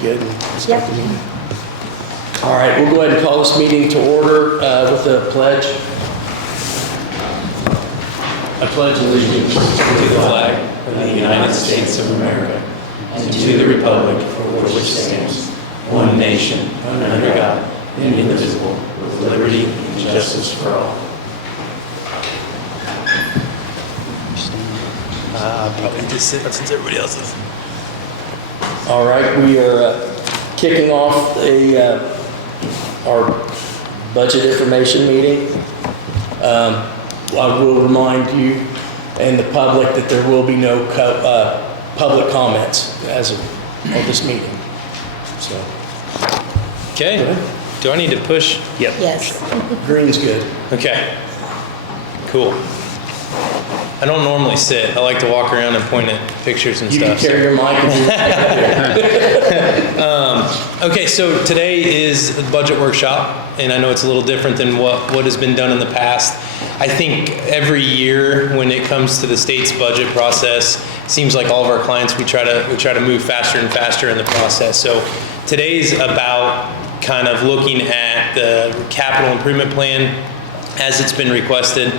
good and start the meeting. All right, we'll go ahead and call this meeting to order with a pledge. I pledge allegiance to the flag of the United States of America and to the republic for which it stands, one nation, under God, indivisible, with liberty and justice for all. Probably just sit since everybody else is. All right, we are kicking off our budget information meeting. I will remind you and the public that there will be no public comments as of this meeting. So, Okay. Do I need to push? yep. Yes. Green's good. Okay. Cool. I don't normally sit. I like to walk around and point at pictures and You stuff. can carry your mic and Okay, so today is the budget workshop, and I know it's a little different than what has been done in the past. I think every year when it comes to the state's budget process, it seems like all of our clients, we try to move faster and faster in the process. So today's about kind of looking at the capital improvement plan as it's been requested.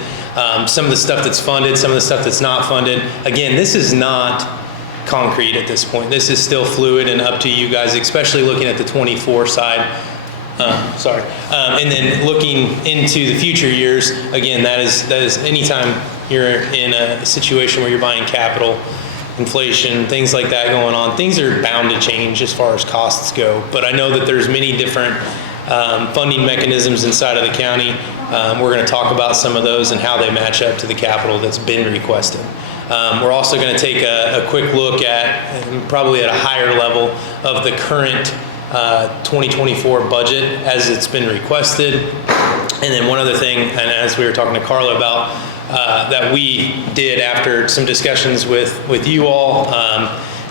Some of the stuff that's funded, some of the stuff that's not funded. Again, this is not concrete at this point. This is still fluid and up to you guys, especially looking at the 24 side. And then looking into the future years, again, that is anytime you're in a situation where you're buying capital, inflation, things like that going on, things are bound to change as far as costs go. But I know that there's many different funding mechanisms inside of the county. We're going to talk about some of those and how they match up to the capital that's been requested. We're also going to take a quick look at, probably at a higher level, of the current 2024 budget as it's been requested. And then one other thing, and as we were talking to Carla about, that we did after some discussions with you all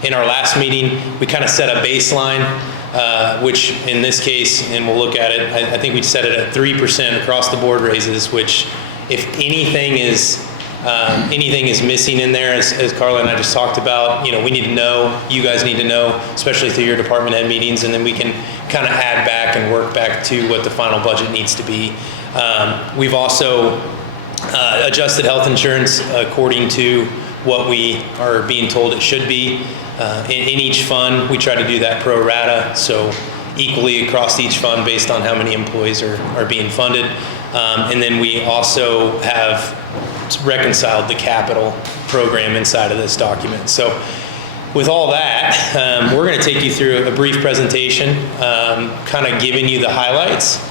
in our last meeting, we kind of set a baseline, which in this case, and we'll look at it, I think we set it at 3% across the board raises, which if anything is missing in there, as Carla and I just talked about, we need to know, you guys need to know, especially through your department head meetings, and then we can kind of add back and work back to what the final budget needs to be. We've also adjusted health insurance according to what we are being told it should be. In each fund, we try to do that pro rata, so equally across each fund based on how many employees are being funded. And then we also have reconciled the capital program inside of this document. So with all that, we're going to take you through a brief presentation, kind of giving you the highlights.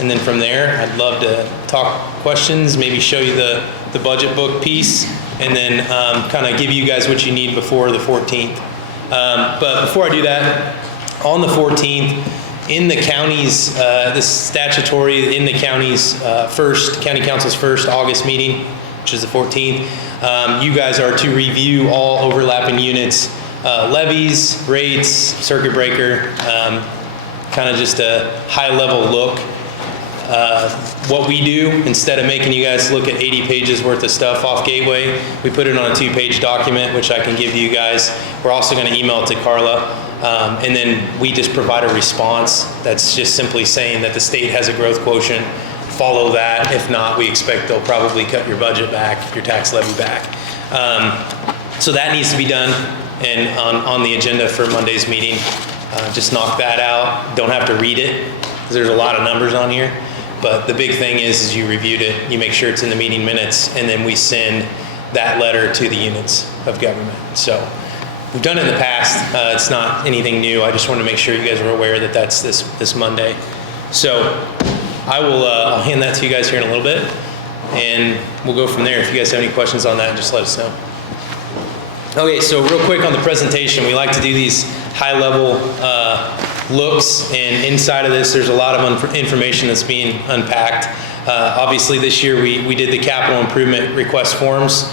And then from there, I'd love to talk questions, maybe show you the budget book piece, and then kind of give you guys what you need before the 14th. But before I do that, on the 14th, in the county's, the statutory, in the county's county council's first August meeting, which is the 14th, you guys are to review all overlapping units, levies, rates, circuit breaker, kind of just a high level look. What we do, instead of making you guys look at 80 pages worth of stuff off Gateway, we put it on a 2-page document, which I can give you guys. We're also going to email it to Carla. And then we just provide a response that's just simply saying that the state has a growth quotient. Follow that. If not, we expect they'll probably cut your budget back, your tax levy back. So that needs to be done and on the agenda for Monday's meeting. Just knock that out. Don't have to read it because there's a lot of numbers on here. But the big thing is you reviewed it, you make sure it's in the meeting minutes, and then we send that letter to the units of government. So we've done it in the past. It's not anything new. I just want to make sure you guys are aware that that's this Monday. So I will I'll hand that to you guys here in a little bit, and we'll go from there. If you guys have any questions on that, just let us know. Okay, so real quick on the presentation, we like to do these high-level looks, and inside of this, there's a lot of information that's being unpacked. Obviously, this year we did the capital improvement request forms.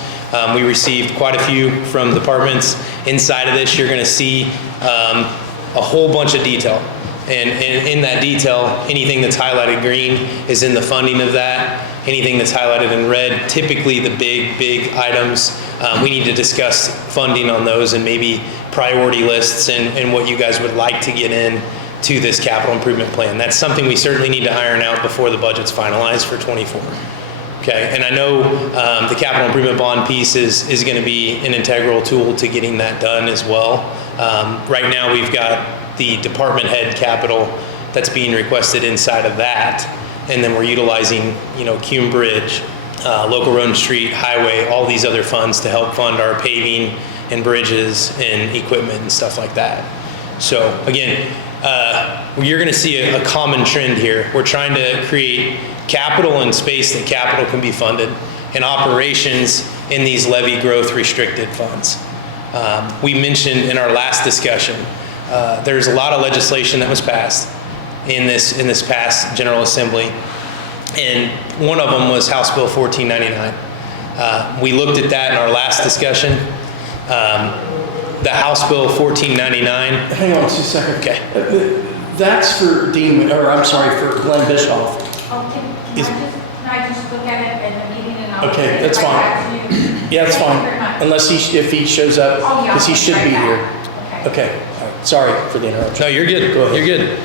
We received quite a few from departments. Inside of this, you're going to see a whole bunch of detail. And in that detail, anything that's highlighted green is in the funding of that. Anything that's highlighted in red, typically the big items, we need to discuss funding on those and maybe priority lists and what you guys would like to get in to this capital improvement plan. That's something we certainly need to iron out before the budget's finalized for 24. Okay, and I know the capital improvement bond piece is going to be an integral tool to getting that done as well. Right now we've got the department head capital that's being requested inside of that, and then we're utilizing, Cume Bridge, local road and street, highway, all these other funds to help fund our paving and bridges and equipment and stuff like that. So again, you're going to see a common trend here. We're trying to create capital and space that capital can be funded, and operations in these levy growth restricted funds. We mentioned in our last discussion, there's a lot of legislation that was passed in this past General Assembly, and one of them was House Bill 1499. We looked at that in our last discussion. The House Bill 1499. Hang on 2 seconds. Okay. That's for Dean, or I'm sorry, for Glenn Bischoff. Oh, can I just look at it in the meeting and I'll. Okay, that's fine. Yeah, that's fine. Unless if he shows up, because he should be here. Okay. All right. Sorry for the interruption. No, you're good. Go ahead. You're good.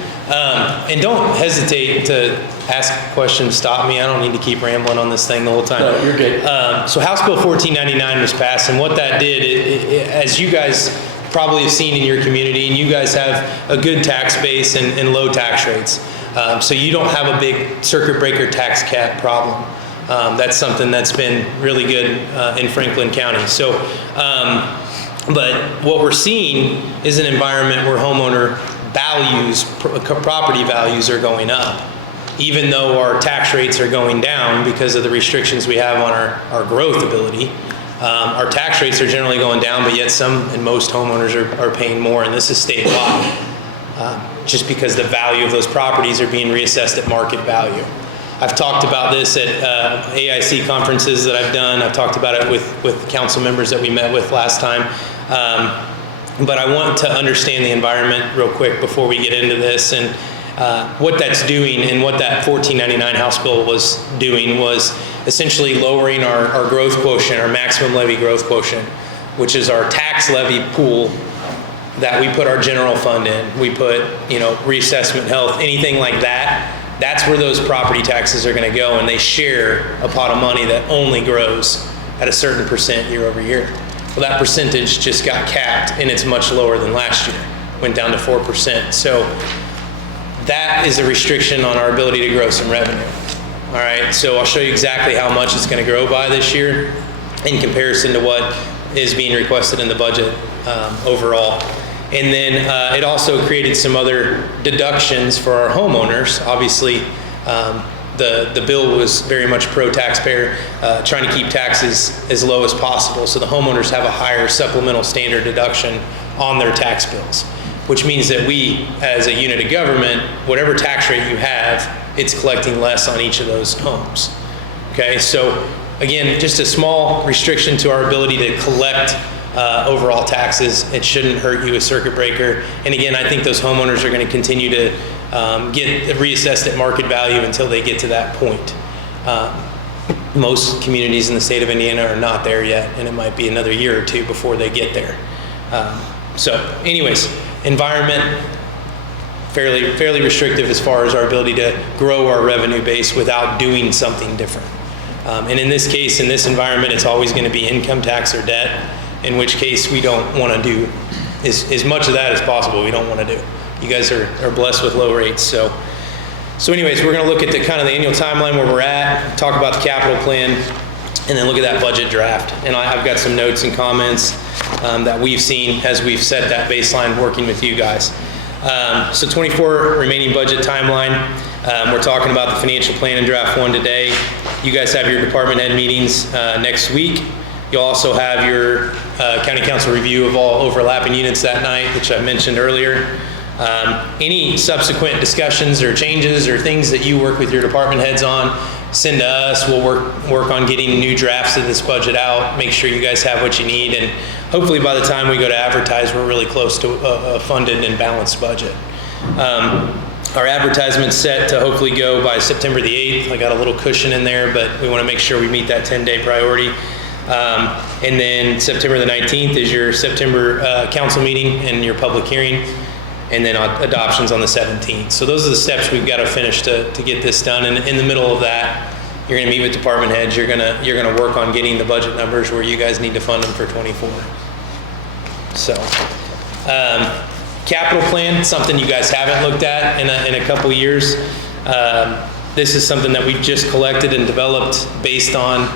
And don't hesitate to ask questions, stop me. I don't need to keep rambling on this thing the whole time. No, you're good. So House Bill 1499 was passed, and what that did, as you guys probably have seen in your community, and you guys have a good tax base and low tax rates. So you don't have a big circuit breaker tax cap problem. That's something that's been really good in Franklin County. So, but what we're seeing is an environment where homeowner values, property values are going up, even though our tax rates are going down because of the restrictions we have on our growth ability. Our tax rates are generally going down, but yet some and most homeowners are paying more, and this is statewide, just because the value of those properties are being reassessed at market value. I've talked about this at AIC conferences that I've done. I've talked about it with council members that we met with last time. But I want to understand the environment real quick before we get into this, and what that's doing, and what that 1499 House bill was doing was essentially lowering our growth quotient, our maximum levy growth quotient, which is our tax levy pool that we put our general fund in. We put, reassessment, health, anything like that. That's where those property taxes are going to go, and they share a pot of money that only grows at a certain percent year over year. Well, that percentage just got capped, and it's much lower than last year. Went down to 4%. So that is a restriction on our ability to grow some revenue. All right, so I'll show you exactly how much it's going to grow by this year in comparison to what is being requested in the budget overall. And then it also created some other deductions for our homeowners. Obviously, the bill was very much pro-taxpayer, trying to keep taxes as low as possible, so the homeowners have a higher supplemental standard deduction on their tax bills, which means that we, as a unit of government, whatever tax rate you have, it's collecting less on each of those homes. Okay, so again, just a small restriction to our ability to collect overall taxes. It shouldn't hurt you as circuit breaker. And again, I think those homeowners are going to continue to get reassessed at market value until they get to that point. Most communities in the state of Indiana are not there yet, and it might be another year or two before they get there. So anyways, environment, fairly restrictive as far as our ability to grow our revenue base without doing something different. And in this case, in this environment, it's always going to be income tax or debt, in which case we don't want to do as much of that as possible. We don't want to do. You guys are blessed with low rates. So anyways, we're going to look at the kind of the annual timeline where we're at, talk about the capital plan, and then look at that budget draft. And I've got some notes and comments that we've seen as we've set that baseline working with you guys. So 24 remaining budget timeline. We're talking about the financial plan and draft one today. You guys have your department head meetings next week. You'll also have your county council review of all overlapping units that night, which I mentioned earlier. Any subsequent discussions or changes or things that you work with your department heads on, send to us. We'll work on getting new drafts of this budget out, make sure you guys have what you need, and hopefully by the time we go to advertise, we're really close to a funded and balanced budget. Our advertisement's set to hopefully go by September the 8th. I got a little cushion in there, but we want to make sure we meet that 10-day priority. And then September the 19th is your September council meeting and your public hearing, and then adoptions on the 17th. So those are the steps we've got to finish to get this done. And in the middle of that, you're going to meet with department heads. You're going to work on getting the budget numbers where you guys need to fund them for 24. So, capital plan, something you guys haven't looked at in a couple years. This is something that we just collected and developed based on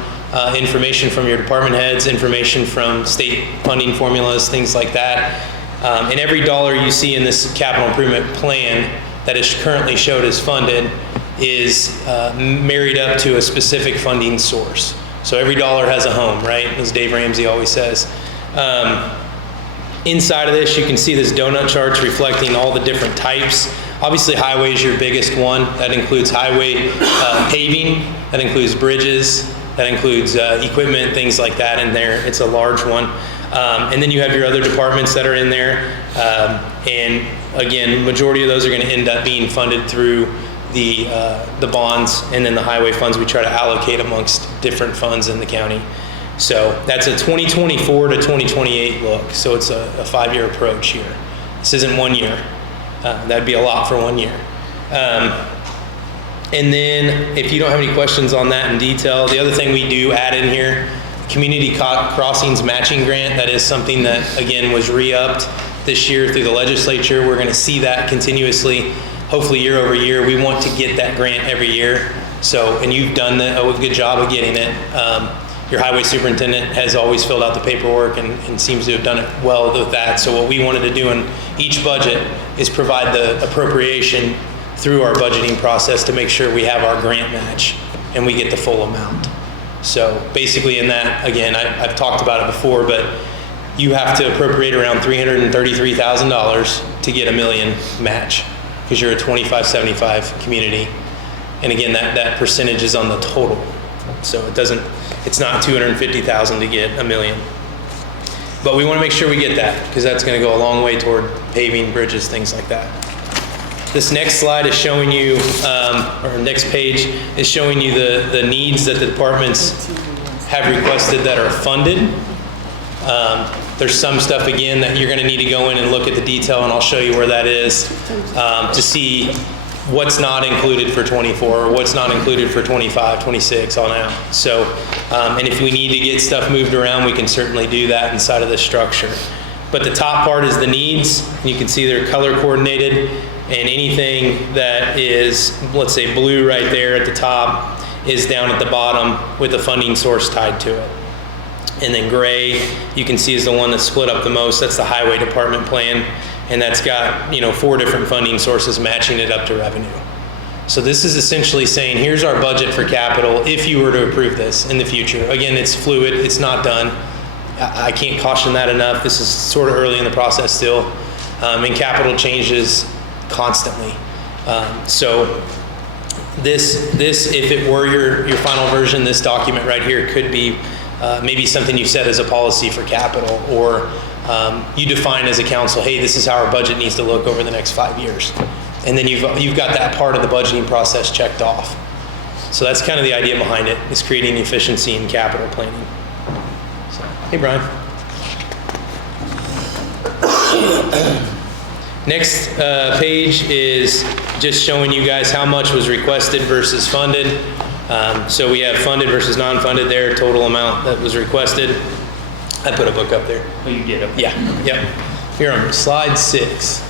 information from your department heads, information from state funding formulas, things like that. And every dollar you see in this capital improvement plan that is currently showed as funded is married up to a specific funding source. So every dollar has a home, right? As Dave Ramsey always says. Inside of this, you can see this donut charts reflecting all the different types. Obviously, highway is your biggest one. That includes highway paving, that includes bridges, that includes equipment, things like that in there. It's a large one. And then you have your other departments that are in there. And again, majority of those are going to end up being funded through the bonds, and then the highway funds we try to allocate amongst different funds in the county. So that's a 2024 to 2028 look. So it's a 5-year approach here. This isn't 1 year. That'd be a lot for 1 year. And then if you don't have any questions on that in detail, the other thing we do add in here, community crossings matching grant. That is something that, again, was re-upped this year through the legislature. We're going to see that continuously, hopefully year over year. We want to get that grant every year. So, and you've done a good job of getting it. Your highway superintendent has always filled out the paperwork and seems to have done it well with that. So what we wanted to do in each budget is provide the appropriation through our budgeting process to make sure we have our grant match and we get the full amount. So basically in that, again, I've talked about it before, but you have to appropriate around $333,000 to get $1 million match because you're a 25-75 community. And again, that percentage is on the total. So it's not $250,000 to get $1 million. But we want to make sure we get that because that's going to go a long way toward paving, bridges, things like that. This next slide is showing you, or next page is showing you the needs that the departments have requested that are funded. There's some stuff, again, that you're going to need to go in and look at the detail, and I'll show you where that is to see what's not included for 24 or what's not included for 25, 26 on out. So, and if we need to get stuff moved around, we can certainly do that inside of the structure. But the top part is the needs. You can see they're color coordinated, and anything that is, let's say, blue right there at the top is down at the bottom with a funding source tied to it. And then gray, you can see, is the one that's split up the most. That's the highway department plan. And that's got, 4 different funding sources matching it up to revenue. So this is essentially saying, here's our budget for capital if you were to approve this in the future. Again, it's fluid, it's not done. I can't caution that enough. This is sort of early in the process still. And capital changes constantly. So this, if it were your final version, this document right here could be maybe something you set as a policy for capital, or you define as a council, hey, this is how our budget needs to look over the next 5 years. And then you've got that part of the budgeting process checked off. So that's kind of the idea behind it, is creating efficiency in capital planning. So, hey, Brian. Next page is just showing you guys how much was requested versus funded. So we have funded versus non-funded there, total amount that was requested. I put a book up there. Oh, you did? Okay. Yeah, yep. Here on slide 6.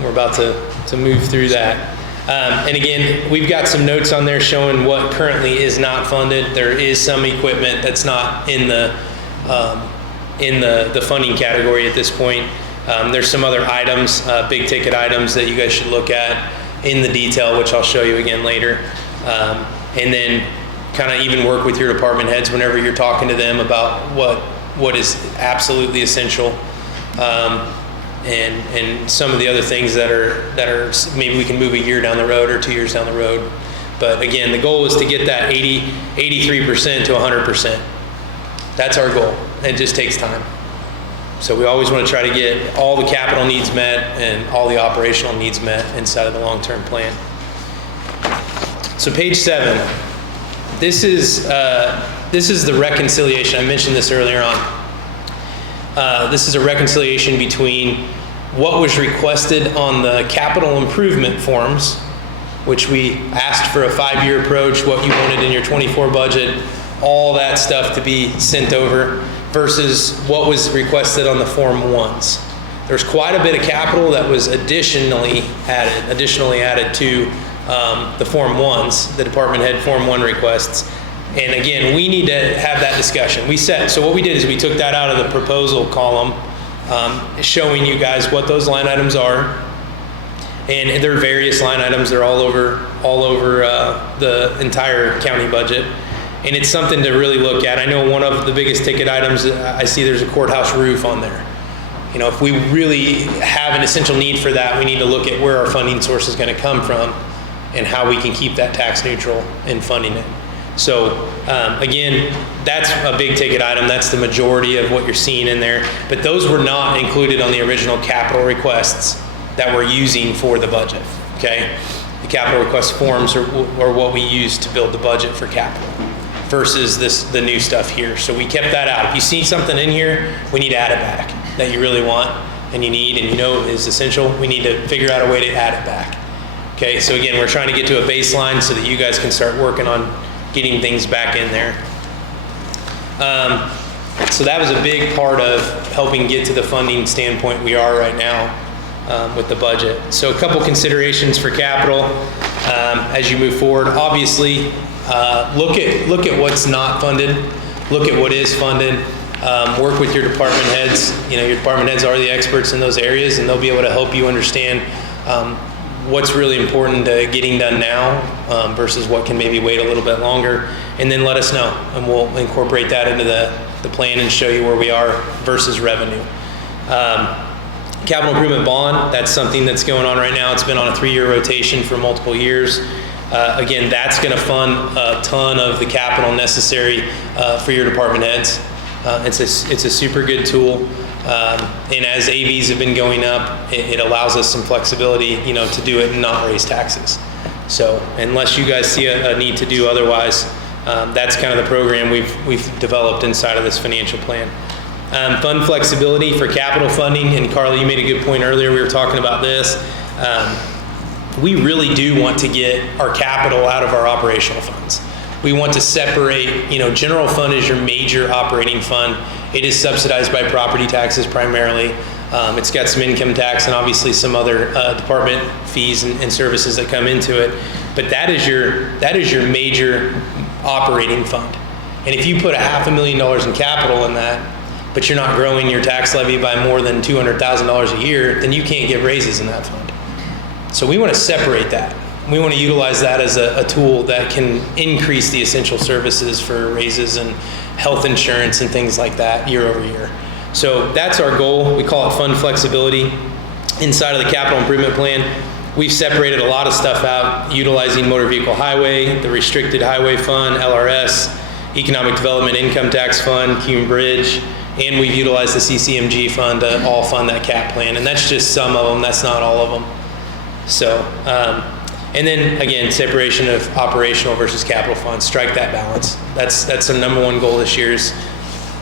We're about to move through that. And again, we've got some notes on there showing what currently is not funded. There is some equipment that's not in the funding category at this point. There's some other items, big ticket items that you guys should look at in the detail, which I'll show you again later. And then kind of even work with your department heads whenever you're talking to them about what is absolutely essential, and some of the other things that are maybe we can move a year down the road or 2 years down the road. But again, the goal is to get that 83% to 100%. That's our goal. It just takes time. So we always want to try to get all the capital needs met and all the operational needs met inside of the long-term plan. So page 7, this is the reconciliation. I mentioned this earlier on. This is a reconciliation between what was requested on the capital improvement forms, which we asked for a 5-year approach, what you wanted in your 24 budget, all that stuff to be sent over, versus what was requested on the Form 1s. There's quite a bit of capital that was additionally added to the Form 1s, the department head Form 1 requests. And again, we need to have that discussion. So what we did is we took that out of the proposal column, showing you guys what those line items are. And there are various line items. They're all over the entire county budget. And it's something to really look at. I know one of the biggest ticket items, I see there's a courthouse roof on there. You know, if we really have an essential need for that, we need to look at where our funding source is going to come from and how we can keep that tax neutral in funding it. So again, that's a big ticket item. That's the majority of what you're seeing in there. But those were not included on the original capital requests that we're using for the budget, okay? The capital request forms are what we use to build the budget for capital versus the new stuff here. So we kept that out. If you see something in here, we need to add it back that you really want and you need and you know is essential. We need to figure out a way to add it back. Okay, so again, we're trying to get to a baseline so that you guys can start working on getting things back in there. So that was a big part of helping get to the funding standpoint we are right now with the budget. So a couple considerations for capital as you move forward. Obviously, look at what's not funded. Look at what is funded. Work with your department heads. You know, your department heads are the experts in those areas, and they'll be able to help you understand what's really important to getting done now versus what can maybe wait a little bit longer. And then let us know, and we'll incorporate that into the plan and show you where we are versus revenue. Capital improvement bond, that's something that's going on right now. It's been on a 3-year rotation for multiple years. Again, that's going to fund a ton of the capital necessary for your department heads. It's a super good tool. And as AVs have been going up, it allows us some flexibility, you know, to do it and not raise taxes. So unless you guys see a need to do otherwise, that's kind of the program we've developed inside of this financial plan. Fund flexibility for capital funding, and Carly, you made a good point earlier. We were talking about this. We really do want to get our capital out of our operational funds. We want to separate, you know, general fund is your major operating fund. It is subsidized by property taxes primarily. It's got some income tax and obviously some other department fees and services that come into it. But that is your major operating fund. And if you put $500,000 in capital in that, but you're not growing your tax levy by more than $200,000 a year, then you can't get raises in that fund. So we want to separate that. We want to utilize that as a tool that can increase the essential services for raises and health insurance and things like that year over year. So that's our goal. We call it fund flexibility. Inside of the capital improvement plan, we've separated a lot of stuff out, utilizing motor vehicle highway, the restricted highway fund, LRS, economic development income tax fund, Cume Bridge, and we've utilized the CCMG fund to all fund that cap plan. And that's just some of them, that's not all of them. So, and then again, separation of operational versus capital funds, strike that balance. That's the number one goal this year is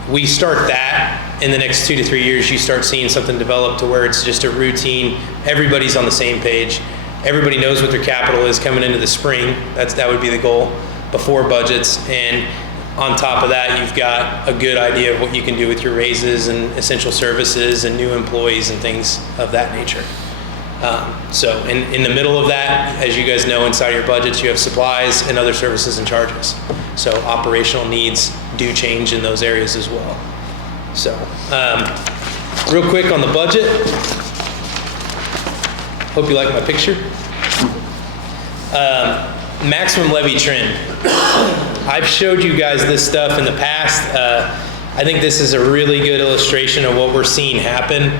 we start that in the next 2 to 3 years, you start seeing something develop to where it's just a routine. Everybody's on the same page. Everybody knows what their capital is coming into the spring. That would be the goal before budgets. And on top of that, you've got a good idea of what you can do with your raises and essential services and new employees and things of that nature. So in the middle of that, as you guys know, inside your budgets, you have supplies and other services and charges. So operational needs do change in those areas as well. So real quick on the budget. Hope you like my picture. Maximum levy trend. I've showed you guys this stuff in the past. I think this is a really good illustration of what we're seeing happen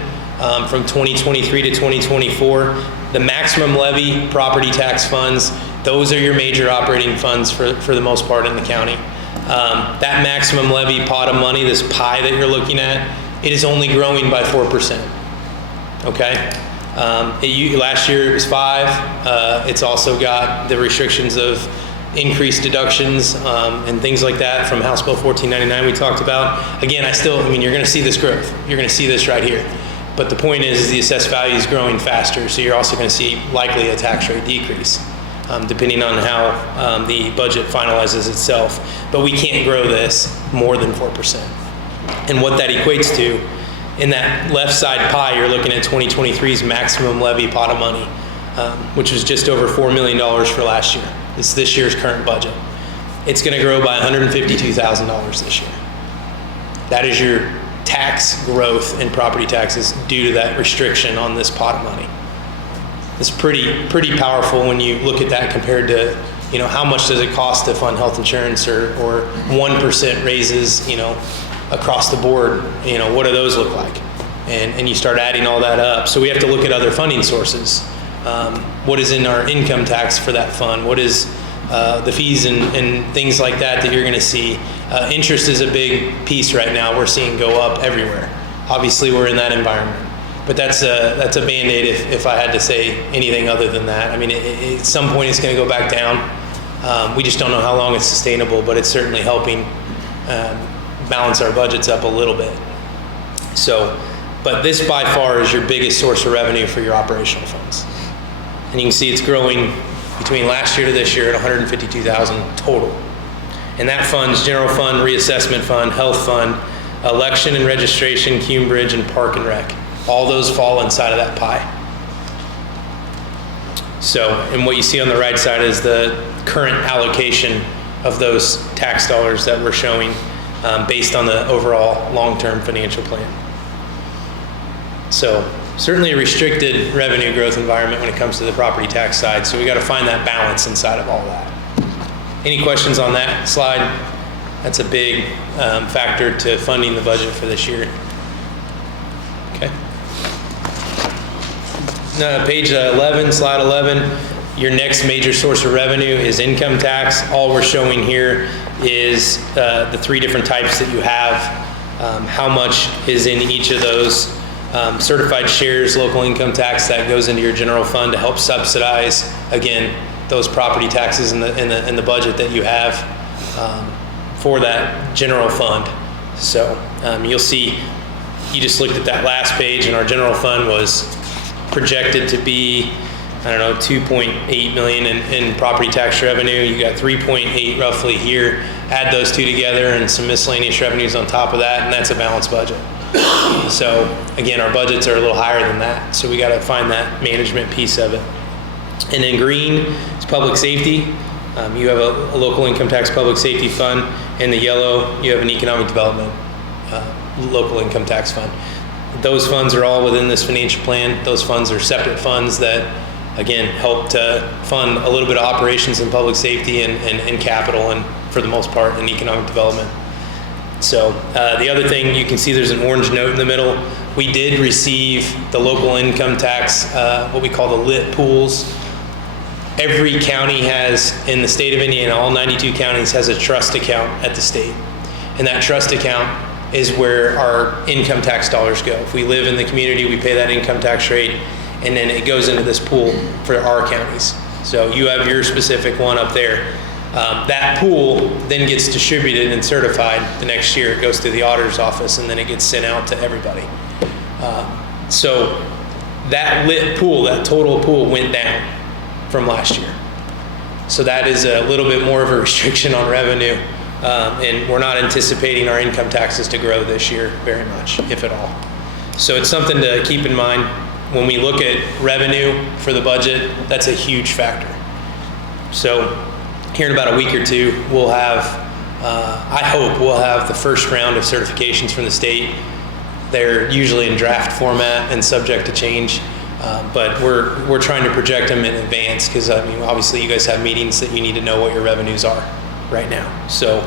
from 2023 to 2024. The maximum levy property tax funds, those are your major operating funds for the most part in the county. That maximum levy pot of money, this pie that you're looking at, it is only growing by 4%. Okay? Last year it was 5. It's also got the restrictions of increased deductions and things like that from House Bill 1499 we talked about. Again, you're going to see this growth. You're going to see this right here. But the point is the assessed value is growing faster, so you're also going to see likely a tax rate decrease, depending on how the budget finalizes itself. But we can't grow this more than 4%. And what that equates to, in that left side pie, you're looking at 2023's maximum levy pot of money, which was just over $4 million for last year. It's this year's current budget. It's going to grow by $152,000 this year. That is your tax growth in property taxes due to that restriction on this pot of money. It's pretty powerful when you look at that compared to, how much does it cost to fund health insurance or 1% raises, across the board, what do those look like? And you start adding all that up. So we have to look at other funding sources. What is in our income tax for that fund? What is the fees and things like that you're going to see? Interest is a big piece right now. We're seeing go up everywhere. Obviously, we're in that environment. But that's a Band-Aid if I had to say anything other than that. I mean, at some point it's going to go back down. We just don't know how long it's sustainable, but it's certainly helping balance our budgets up a little bit. So, but this by far is your biggest source of revenue for your operational funds. And you can see it's growing between last year to this year at $152,000 total. And that fund's general fund, reassessment fund, health fund, election and registration, Cume Bridge, and park and rec. All those fall inside of that pie. So, and what you see on the right side is the current allocation of those tax dollars that we're showing based on the overall long-term financial plan. So, certainly a restricted revenue growth environment when it comes to the property tax side. So we got to find that balance inside of all that. Any questions on that slide? That's a big factor to funding the budget for this year. Okay. Now, page 11, slide 11, your next major source of revenue is income tax. All we're showing here is the 3 different types that you have, how much is in each of those. Certified shares, local income tax, that goes into your general fund to help subsidize, again, those property taxes in the budget that you have for that general fund. So you'll see, you just looked at that last page, and our general fund was projected to be, $2.8 million in property tax revenue. You got 3.8 roughly here. Add those 2 together and some miscellaneous revenues on top of that, and that's a balanced budget. So again, our budgets are a little higher than that. So we got to find that management piece of it. And in green, it's public safety. You have a local income tax public safety fund. In the yellow, you have an economic development local income tax fund. Those funds are all within this financial plan. Those funds are separate funds that, again, help to fund a little bit of operations in public safety and capital, and for the most part in economic development. So the other thing, you can see there's an orange note in the middle. We did receive the local income tax, what we call the lit pools. Every county has, in the state of Indiana, all 92 counties has a trust account at the state. And that trust account is where our income tax dollars go. If we live in the community, we pay that income tax rate, and then it goes into this pool for our counties. So you have your specific one up there. That pool then gets distributed and certified the next year. It goes to the auditor's office, and then it gets sent out to everybody. So that lit pool, that total pool, went down from last year. So that is a little bit more of a restriction on revenue, and we're not anticipating our income taxes to grow this year very much, if at all. So it's something to keep in mind when we look at revenue for the budget. That's a huge factor. So here in about a week or 2, we'll have, I hope we'll have the first round of certifications from the state. They're usually in draft format and subject to change, but we're trying to project them in advance because, obviously you guys have meetings that you need to know what your revenues are right now. So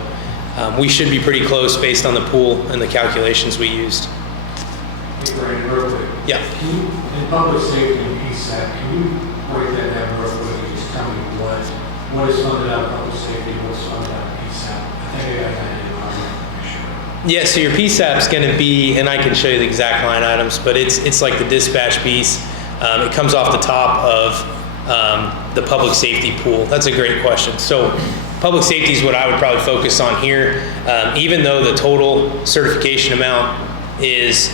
we should be pretty close based on the pool and the calculations we used. Hey, Brian, real quick. Yeah. In public safety and PSAP, can you break that down real quick and just tell me what is funded out of public safety, what's funded out of PSAP? I think I got that in our information. Yeah, so your PSAP's going to be, and I can show you the exact line items, but it's like the dispatch piece. It comes off the top of the public safety pool. That's a great question. So public safety is what I would probably focus on here. Even though the total certification amount is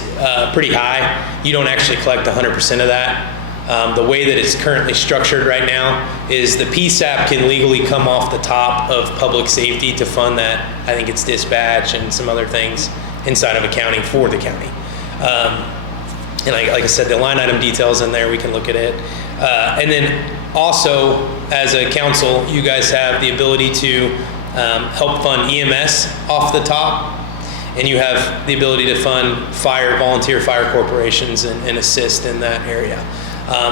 pretty high, you don't actually collect 100% of that. The way that it's currently structured right now is the PSAP can legally come off the top of public safety to fund that. I think it's dispatch and some other things inside of accounting for the county. And like I said, the line item details in there, we can look at it. And then also, as a council, you guys have the ability to help fund EMS off the top, and you have the ability to fund volunteer fire corporations and assist in that area.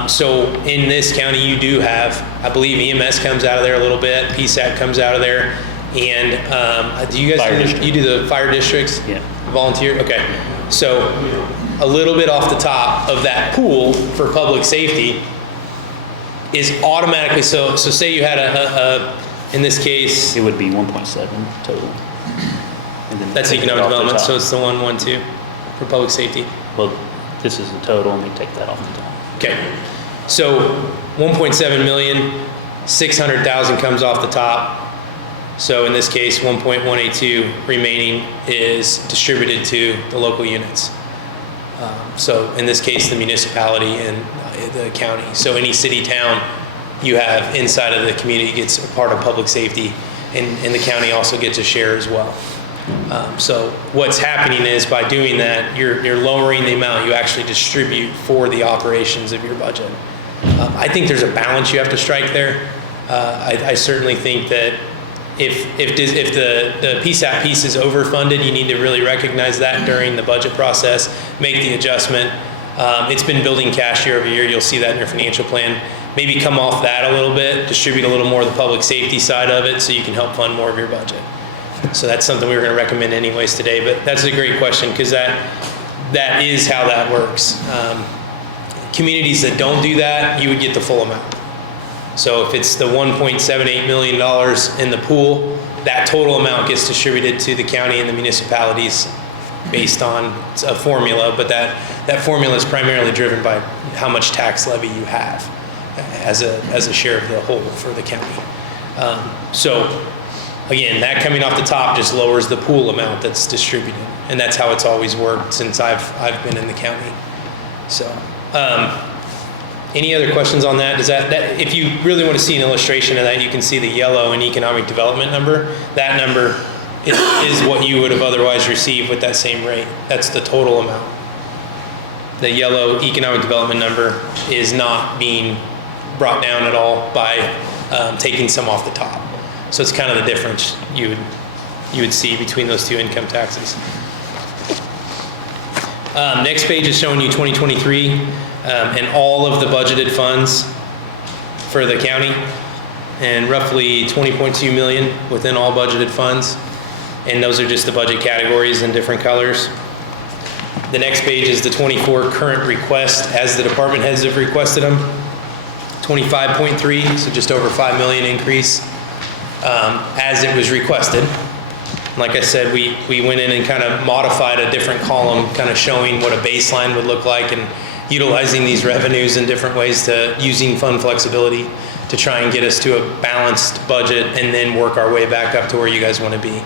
So in this county, you do have, I believe EMS comes out of there a little bit, PSAT comes out of there, and do you guys you do the fire districts? Yeah. Volunteer? Okay. So a little bit off the top of that pool for public safety is automatically, so say you had in this case, It would be 1.7 total. And then that's take it economic off the development, top. so it's the 112 for public safety. Well, this is the total, and they take that off the top. Okay, so 1.7 million, 600,000 comes off the top. So in this case, 1.182 remaining is distributed to the local units. So in this case, the municipality and the county. So any city, town you have inside of the community gets a part of public safety, and the county also gets a share as well. So what's happening is by doing that, you're lowering the amount you actually distribute for the operations of your budget. I think there's a balance you have to strike there. I certainly think that if the PSAP piece is overfunded, you need to really recognize that during the budget process, make the adjustment. It's been building cash year over year. You'll see that in your financial plan. Maybe come off that a little bit, distribute a little more of the public safety side of it so you can help fund more of your budget. So that's something we were going to recommend anyways today, but that's a great question because that is how that works. Communities that don't do that, you would get the full amount. So if it's the $1.78 million in the pool, that total amount gets distributed to the county and the municipalities based on a formula, but that formula is primarily driven by how much tax levy you have as a share of the whole for the county. So again, that coming off the top just lowers the pool amount that's distributed, and that's how it's always worked since I've been in the county. So, any other questions on that? Does that if you really want to see an illustration of that, you can see the yellow in economic development number. That number is what you would have otherwise received with that same rate. That's the total amount. The yellow economic development number is not being brought down at all by taking some off the top. So it's kind of the difference you would see between those two income taxes. Next page is showing you 2023 and all of the budgeted funds for the county, and roughly 20.2 million within all budgeted funds. And those are just the budget categories in different colors. The next page is the 24 current requests as the department heads have requested them. 25.3, so just over 5 million increase. As it was requested. Like I said, we went in and kind of modified a different column, kind of showing what a baseline would look like and utilizing these revenues in different ways to using fund flexibility to try and get us to a balanced budget and then work our way back up to where you guys want to be.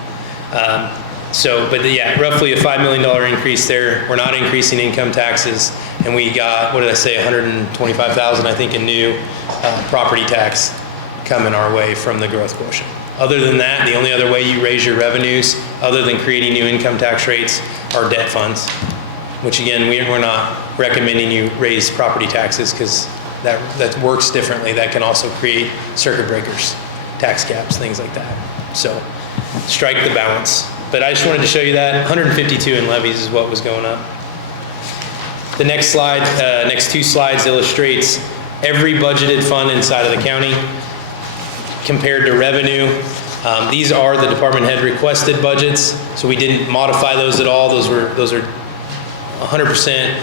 Yeah, roughly a $5 million increase there. We're not increasing income taxes, and we got, what did I say, 125,000, I think, in new property tax coming our way from the growth quotient. Other than that, the only other way you raise your revenues, other than creating new income tax rates, are debt funds, which again, we're not recommending you raise property taxes because that works differently. That can also create circuit breakers, tax caps, things like that. So strike the balance. But I just wanted to show you that 152 in levies is what was going up. The next slide, next two slides illustrates every budgeted fund inside of the county compared to revenue. These are the department head requested budgets, so we didn't modify those at all. Those are 100%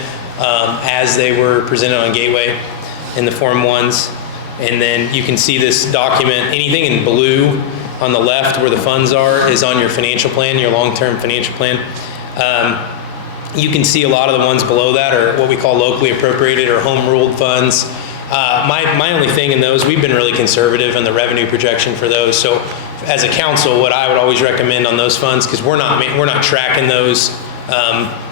as they were presented on Gateway in the Form 1s. And then you can see this document, anything in blue on the left where the funds are is on your financial plan, your long-term financial plan. You can see a lot of the ones below that are what we call locally appropriated or home ruled funds. My only thing in those, we've been really conservative in the revenue projection for those. So as a council, what I would always recommend on those funds, because we're not tracking those,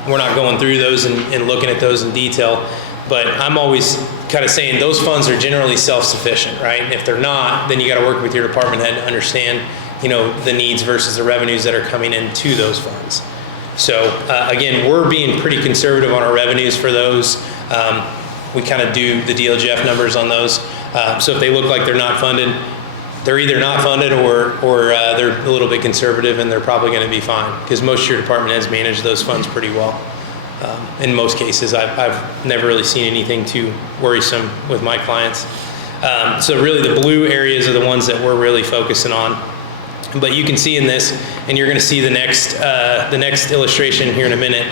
we're not going through those and looking at those in detail, but I'm always kind of saying those funds are generally self-sufficient, right? And if they're not, then you got to work with your department head to understand, the needs versus the revenues that are coming into those funds. So again, we're being pretty conservative on our revenues for those. We kind of do the DLGF numbers on those. So if they look like they're not funded, they're either not funded or they're a little bit conservative, and they're probably going to be fine, because most of your department heads manage those funds pretty well. In most cases, I've never really seen anything too worrisome with my clients. So really the blue areas are the ones that we're really focusing on. But you can see in this, and you're going to see the next illustration here in a minute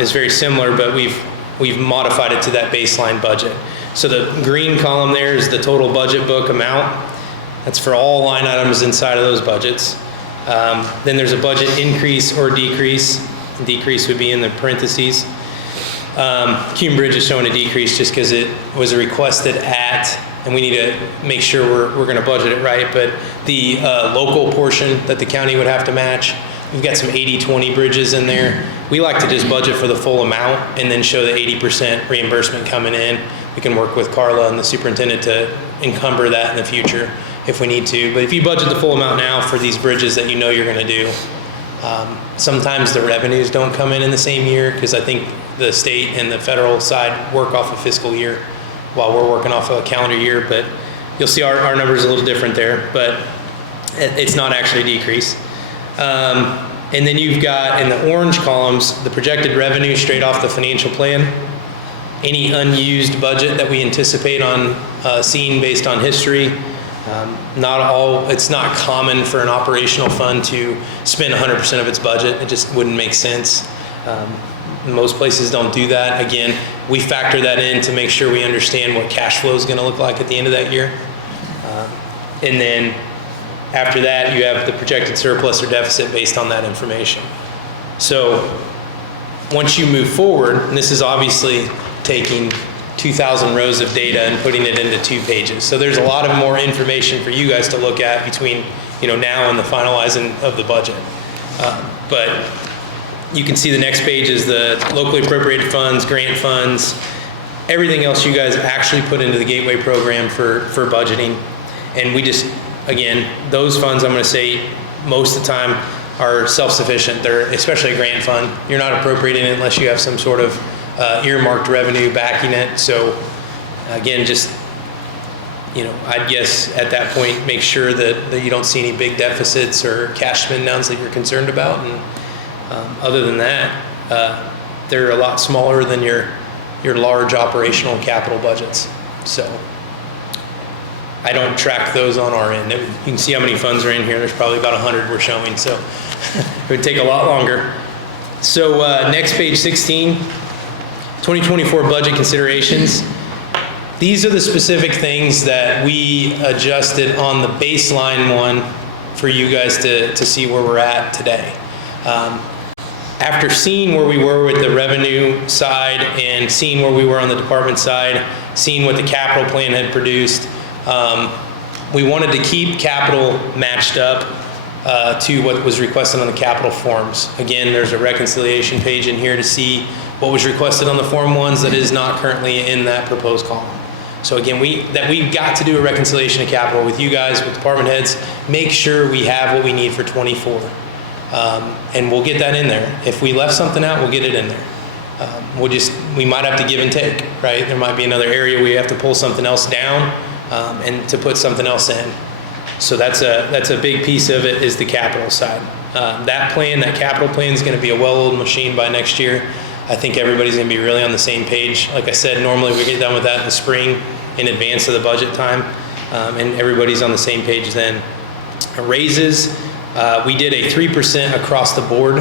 is very similar, but we've modified it to that baseline budget. So the green column there is the total budget book amount. That's for all line items inside of those budgets. Then there's a budget increase or decrease. Decrease would be in the parentheses. Cume Bridge is showing a decrease just because it was requested at, and we need to make sure we're going to budget it right, but the local portion that the county would have to match, we've got some 80-20 bridges in there. We like to just budget for the full amount and then show the 80% reimbursement coming in. We can work with Carla and the superintendent to encumber that in the future if we need to. But if you budget the full amount now for these bridges that you know you're going to do, sometimes the revenues don't come in the same year, because I think the state and the federal side work off a fiscal year while we're working off of a calendar year. But you'll see our numbers are a little different there, but it's not actually a decrease. And then you've got in the orange columns the projected revenue straight off the financial plan, any unused budget that we anticipate on seeing based on history. It's not common for an operational fund to spend 100% of its budget. It just wouldn't make sense. Most places don't do that. Again, we factor that in to make sure we understand what cash flow is going to look like at the end of that year. And then after that, you have the projected surplus or deficit based on that information. So once you move forward, and this is obviously taking 2,000 rows of data and putting it into 2 pages. So there's a lot of more information for you guys to look at between now and the finalizing of the budget. But you can see the next page is the locally appropriated funds, grant funds, everything else you guys actually put into the Gateway program for budgeting. And we just, again, those funds, I'm going to say most of the time are self-sufficient. They're, especially a grant fund, you're not appropriating it unless you have some sort of earmarked revenue backing it. So again, just, I'd guess at that point, make sure that you don't see any big deficits or cash spend downs that you're concerned about. And other than that, they're a lot smaller than your large operational capital budgets. So I don't track those on our end. You can see how many funds are in here. There's probably about 100 we're showing, so it would take a lot longer. So next, page 16, 2024 budget considerations. These are the specific things that we adjusted on the baseline one for you guys to see where we're at today. After seeing where we were with the revenue side and seeing where we were on the department side, seeing what the capital plan had produced, we wanted to keep capital matched up to what was requested on the capital forms. Again, there's a reconciliation page in here to see what was requested on the Form 1s that is not currently in that proposed column. So again, we've got to do a reconciliation of capital with you guys, with department heads, make sure we have what we need for 24. And we'll get that in there. If we left something out, we'll get it in there. We might have to give and take, right? There might be another area we have to pull something else down and to put something else in. So that's a big piece of it, is the capital side. That capital plan is going to be a well-oiled machine by next year. I think everybody's going to be really on the same page. Like I said, normally we get done with that in the spring in advance of the budget time, and everybody's on the same page then. Raises, we did a 3% across the board.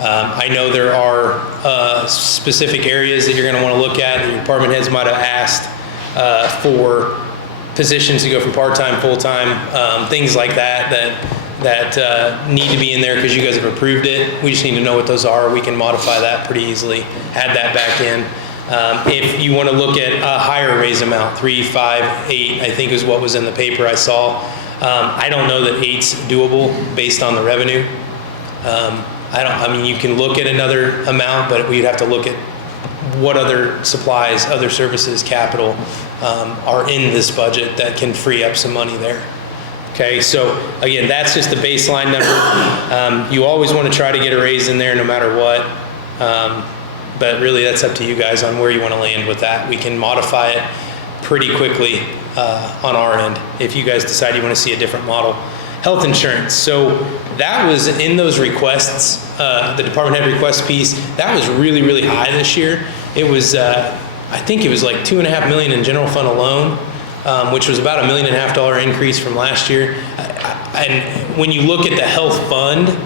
I know there are specific areas that you're going to want to look at that your department heads might have asked for positions to go from part-time, full-time, things like that need to be in there because you guys have approved it. We just need to know what those are. We can modify that pretty easily, add that back in. If you want to look at a higher raise amount, 3, 5, 8, I think is what was in the paper I saw. I don't know that 8's doable based on the revenue. I mean, you can look at another amount, but we'd have to look at what other supplies, other services, capital are in this budget that can free up some money there. Okay, so again, that's just the baseline number. You always want to try to get a raise in there no matter what. But really that's up to you guys on where you want to land with that. We can modify it pretty quickly on our end if you guys decide you want to see a different model. Health insurance, so that was in those requests, the department head request piece, that was really, really high this year. It was, I think it was like $2.5 million in general fund alone, which was about $1.5 million increase from last year. And when you look at the health fund,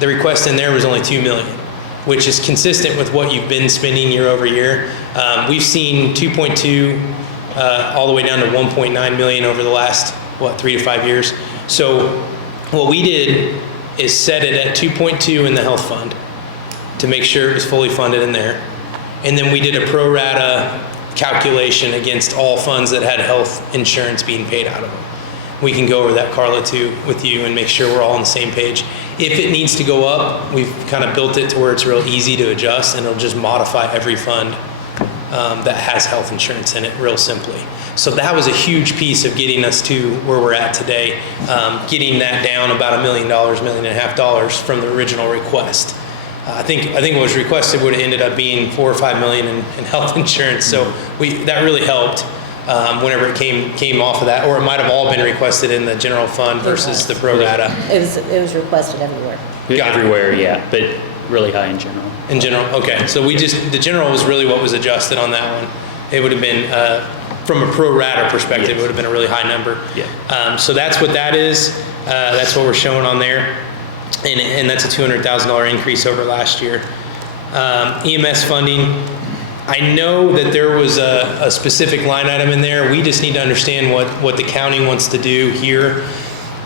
the request in there was only $2 million, which is consistent with what you've been spending year over year. We've seen 2.2 all the way down to 1.9 million over the last, 3 to 5 years. So what we did is set it at 2.2 in the health fund to make sure it was fully funded in there. And then we did a pro rata calculation against all funds that had health insurance being paid out of them. We can go over that, Carla, too, with you and make sure we're all on the same page. If it needs to go up, we've kind of built it to where it's real easy to adjust, and it'll just modify every fund that has health insurance in it real simply. So that was a huge piece of getting us to where we're at today, getting that down about $1 million, $1.5 million from the original request. I think what was requested would have ended up being 4 or 5 million in health insurance. So that really helped whenever it came off of that, or it might have all been requested in the general fund versus the pro rata. It was requested everywhere. Everywhere, yeah, but really high in general. In general, okay. So the general was really what was adjusted on that one. It would have been, from a pro rata perspective, It would have been a really high number. Yeah. So that's what that is. That's what we're showing on there. And that's a $200,000 increase over last year. EMS funding, I know that there was a specific line item in there. We just need to understand what the county wants to do here.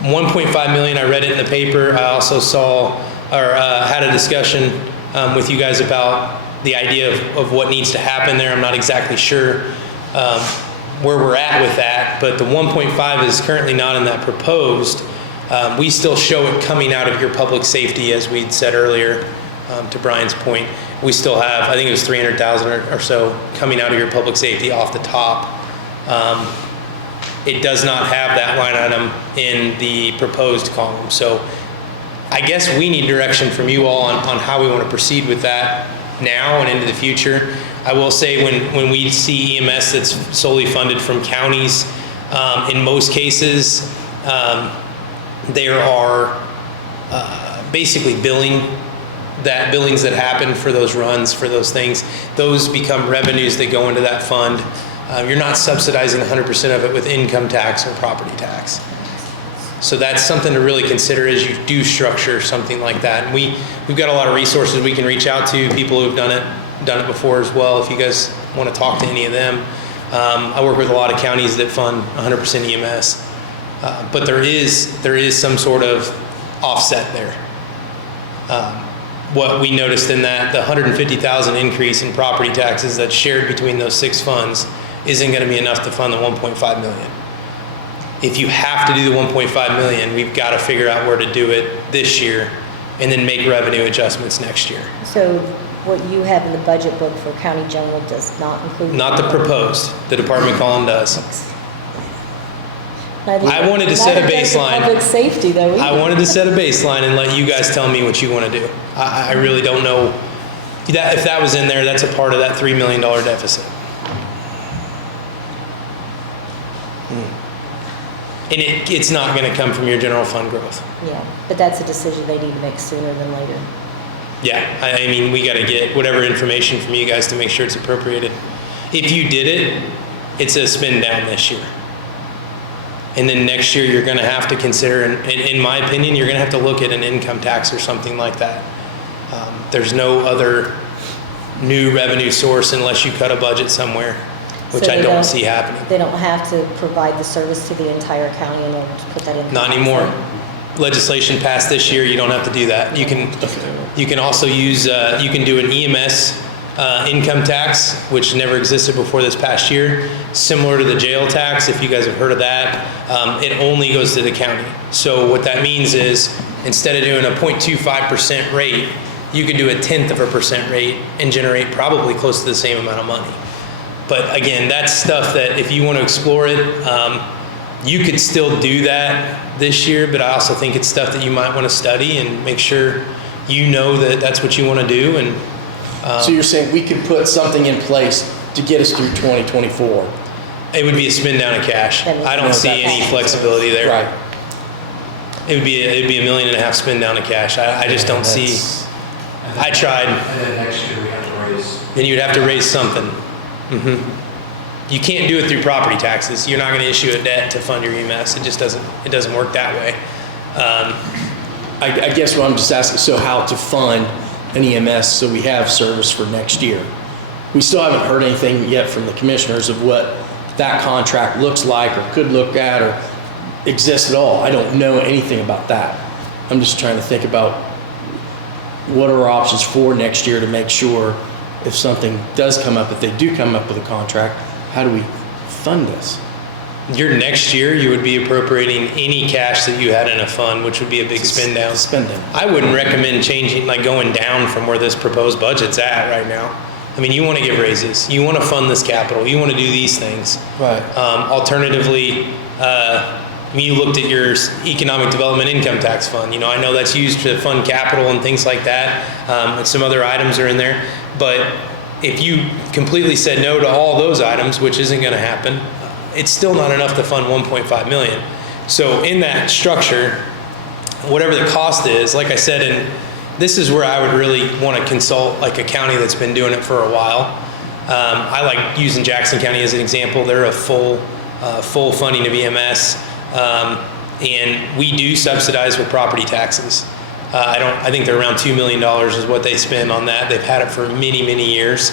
1.5 million, I read it in the paper. I also saw or had a discussion with you guys about the idea of what needs to happen there. I'm not exactly sure where we're at with that, but the 1.5 is currently not in that proposed. We still show it coming out of your public safety, as we'd said earlier, to Brian's point. We still have, I think it was 300,000 or so coming out of your public safety off the top. It does not have that line item in the proposed column. So I guess we need direction from you all on how we want to proceed with that now and into the future. I will say when we see EMS that's solely funded from counties, in most cases, there are basically billings that happen for those runs, for those things. Those become revenues that go into that fund. You're not subsidizing 100% of it with income tax or property tax. So that's something to really consider as you do structure something like that. And we've got a lot of resources we can reach out to, people who've done it before as well, if you guys want to talk to any of them. I work with a lot of counties that fund 100% EMS. But there is some sort of offset there. What we noticed in that, the 150,000 increase in property taxes that's shared between those 6 funds isn't going to be enough to fund the 1.5 million. If you have to do the 1.5 million, we've got to figure out where to do it this year and then make revenue adjustments next year. So what you have in the budget book for county general does not include? Not the proposed. The department column does. I wanted to set a baseline. Public safety, though. I wanted to set a baseline and let you guys tell me what you want to do. I really don't know that if that was in there. That's a part of that $3 million deficit. And it's not going to come from your general fund growth. Yeah, but that's a decision they need to make sooner than later. Yeah, I mean, we got to get whatever information from you guys to make sure it's appropriated. If you did it, it's a spend down this year. And then next year, you're going to have to consider, in my opinion, you're going to have to look at an income tax or something like that. There's no other new revenue source unless you cut a budget somewhere. which So I they don't see happening. They don't have to provide the service to the entire county in order to put that in. Not anymore. Legislation passed this year, you don't have to do that. You can also use, you can do an EMS income tax, which never existed before this past year, similar to the jail tax, if you guys have heard of that. It only goes to the county. So what that means is, instead of doing a 0.25% rate, you could do a 0.1% rate and generate probably close to the same amount of money. But again, that's stuff that if you want to explore it, you could still do that this year, but I also think it's stuff that you might want to study and make sure you know that that's what you want to do. And So you're saying we could put something in place to get us through 2024? it would be a spin down of cash. I don't see any flexibility there. Right. It'd be $1.5 million spin down of cash. I just don't see. I tried. And then next year we have to raise. Then you'd have to raise something. You can't do it through property taxes. You're not going to issue a debt to fund your EMS. It just doesn't work that way. I guess what I'm just asking, so how to fund an EMS so we have service for next year? We still haven't heard anything yet from the commissioners of what that contract looks like or could look at or exists at all. I don't know anything about that. I'm just trying to think about what are our options for next year to make sure if something does come up, if they do come up with a contract, how do we fund this? Your next year, you would be appropriating any cash that you had in a fund, which would be a big spin down. Spending. I wouldn't recommend changing, like going down from where this proposed budget's at right now. I mean, you want to give raises, you want to fund this capital, you want to do these things. Right. Alternatively, you looked at your economic development income tax fund. I know that's used to fund capital and things like that. And some other items are in there. But if you completely said no to all those items, which isn't going to happen, it's still not enough to fund 1.5 million. So in that structure, whatever the cost is, like I said, and this is where I would really want to consult like a county that's been doing it for a while. I like using Jackson County as an example. They're a full funding of EMS. And we do subsidize with property taxes. I think they're around $2 million is what they spend on that. They've had it for many, many years.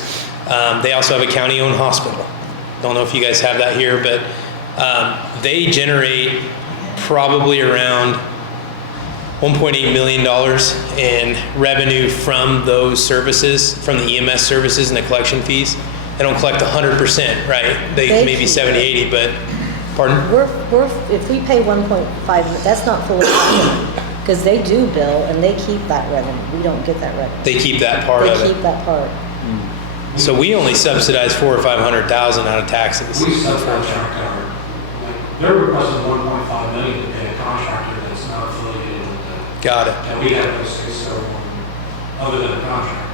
They also have a county-owned hospital. Don't know if you guys have that here, but they generate probably around $1.8 million in revenue from those services, from the EMS services and the collection fees. They don't collect 100%, right? They maybe 70, 80, but pardon? If we pay 1.5, that's not fully funded, because they do bill and they keep that revenue. We don't get that revenue. They keep that part of They it. keep that part. So we only subsidize $400,000 or $500,000 out of taxes. We subcontract they're requesting 1.5 million to pay a contractor that's not affiliated with the. Got it. And we have no say so other than the contract.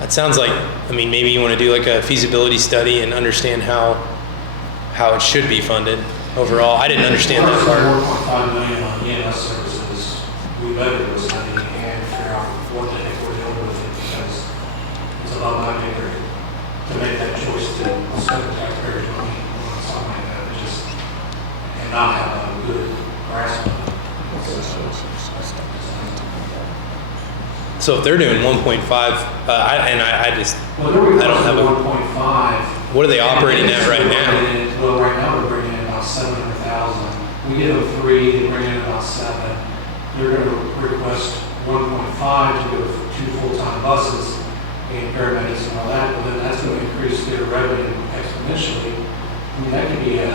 That sounds like, maybe you want to do like a feasibility study and understand how it should be funded overall. I didn't understand that part. 1.5 million on EMS services, we better do a study and figure out what the heck we're doing with it, because it's about my pay grade to make that choice to spend the taxpayers' money on something like that, and not have a good grasp of it. So if they're doing 1.5, I just, Well, they're I don't have a, 1.5. what are they operating at right now? Well, right now they're bringing in about 700,000. We give them 3, they bring in about 7. They're going to request 1.5 to go for 2 full-time buses and paramedics and all that, but then that's going to increase their revenue exponentially. That could be a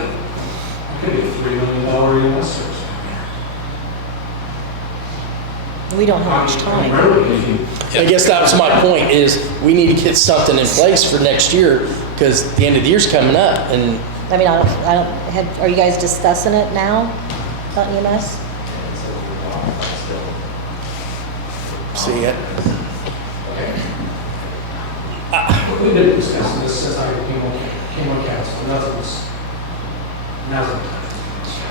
$3 million EMS service. We don't have much time. I guess that was my point, is we need to get something in place for next year, because the end of the year's coming up, and I don't have, are you guys discussing it now about EMS? see it. We've been discussing this since I came on council. Now's the time.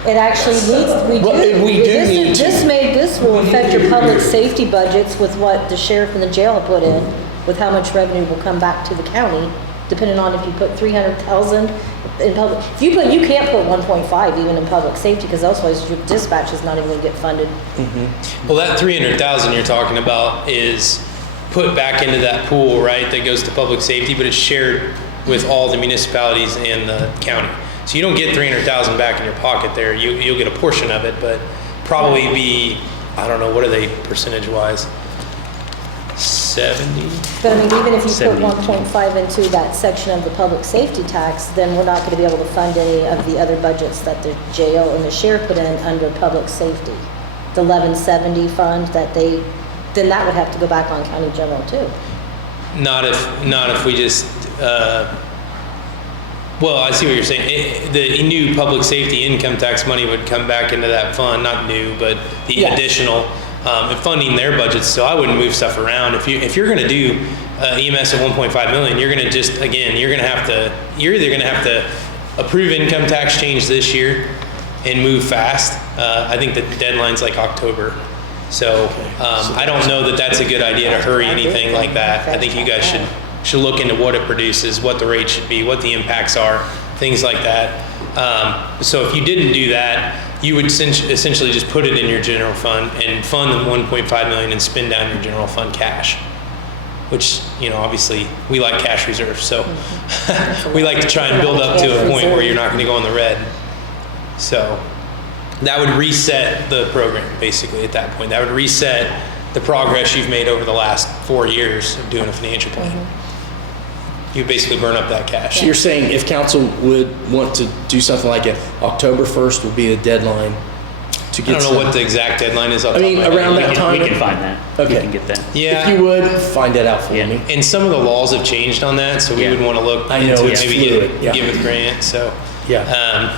It actually needs, this will affect your public safety budgets with what the sheriff and the jail put in, with how much revenue will come back to the county, depending on if you put 300,000 in public. You can't put 1.5 even in public safety, because otherwise your dispatch is not even gonna get funded. Well, that 300,000 you're talking about is put back into that pool, right, that goes to public safety, but it's shared with all the municipalities and the county. So you don't get 300,000 back in your pocket there. You'll get a portion of it, but probably be, I don't know, what are they percentage wise? 70? But I mean, even if you put 72. 1.5 into that section of the public safety tax, then we're not gonna be able to fund any of the other budgets that the jail and the sheriff put in under public safety. The 1170 fund that then that would have to go back on county general too. Not if we just, well, I see what you're saying. The new public safety income tax money would come back into that fund, not new, but the Yeah. additional, funding their budgets. So I wouldn't move stuff around. If you're gonna do EMS at 1.5 million, you're gonna just, again, you're either gonna have to approve income tax change this year and move fast. I think the deadline's like October. So, I don't know that that's a good idea to hurry anything like that. I think you guys should look into what it produces, what the rate should be, what the impacts are, things like that. So if you didn't do that, you would essentially just put it in your general fund and fund the 1.5 million and spend down your general fund cash, which, obviously we like cash reserves. So we like to try and build up to a point where you're not going to go in the red. So that would reset the program basically at that point. That would reset the progress you've made over the last 4 years of doing a financial plan. You basically burn up that cash. So you're saying if council would want to do something like it, October 1st would be the deadline to I get don't know what the exact deadline is. I mean, around that time. We can find that. Okay. We can get that. Yeah. If you would, find that out for Yeah. me. And some of the laws have changed on that, so we Yeah. would want to look I know, into it, it's maybe fluid, yeah. give a grant. So Yeah.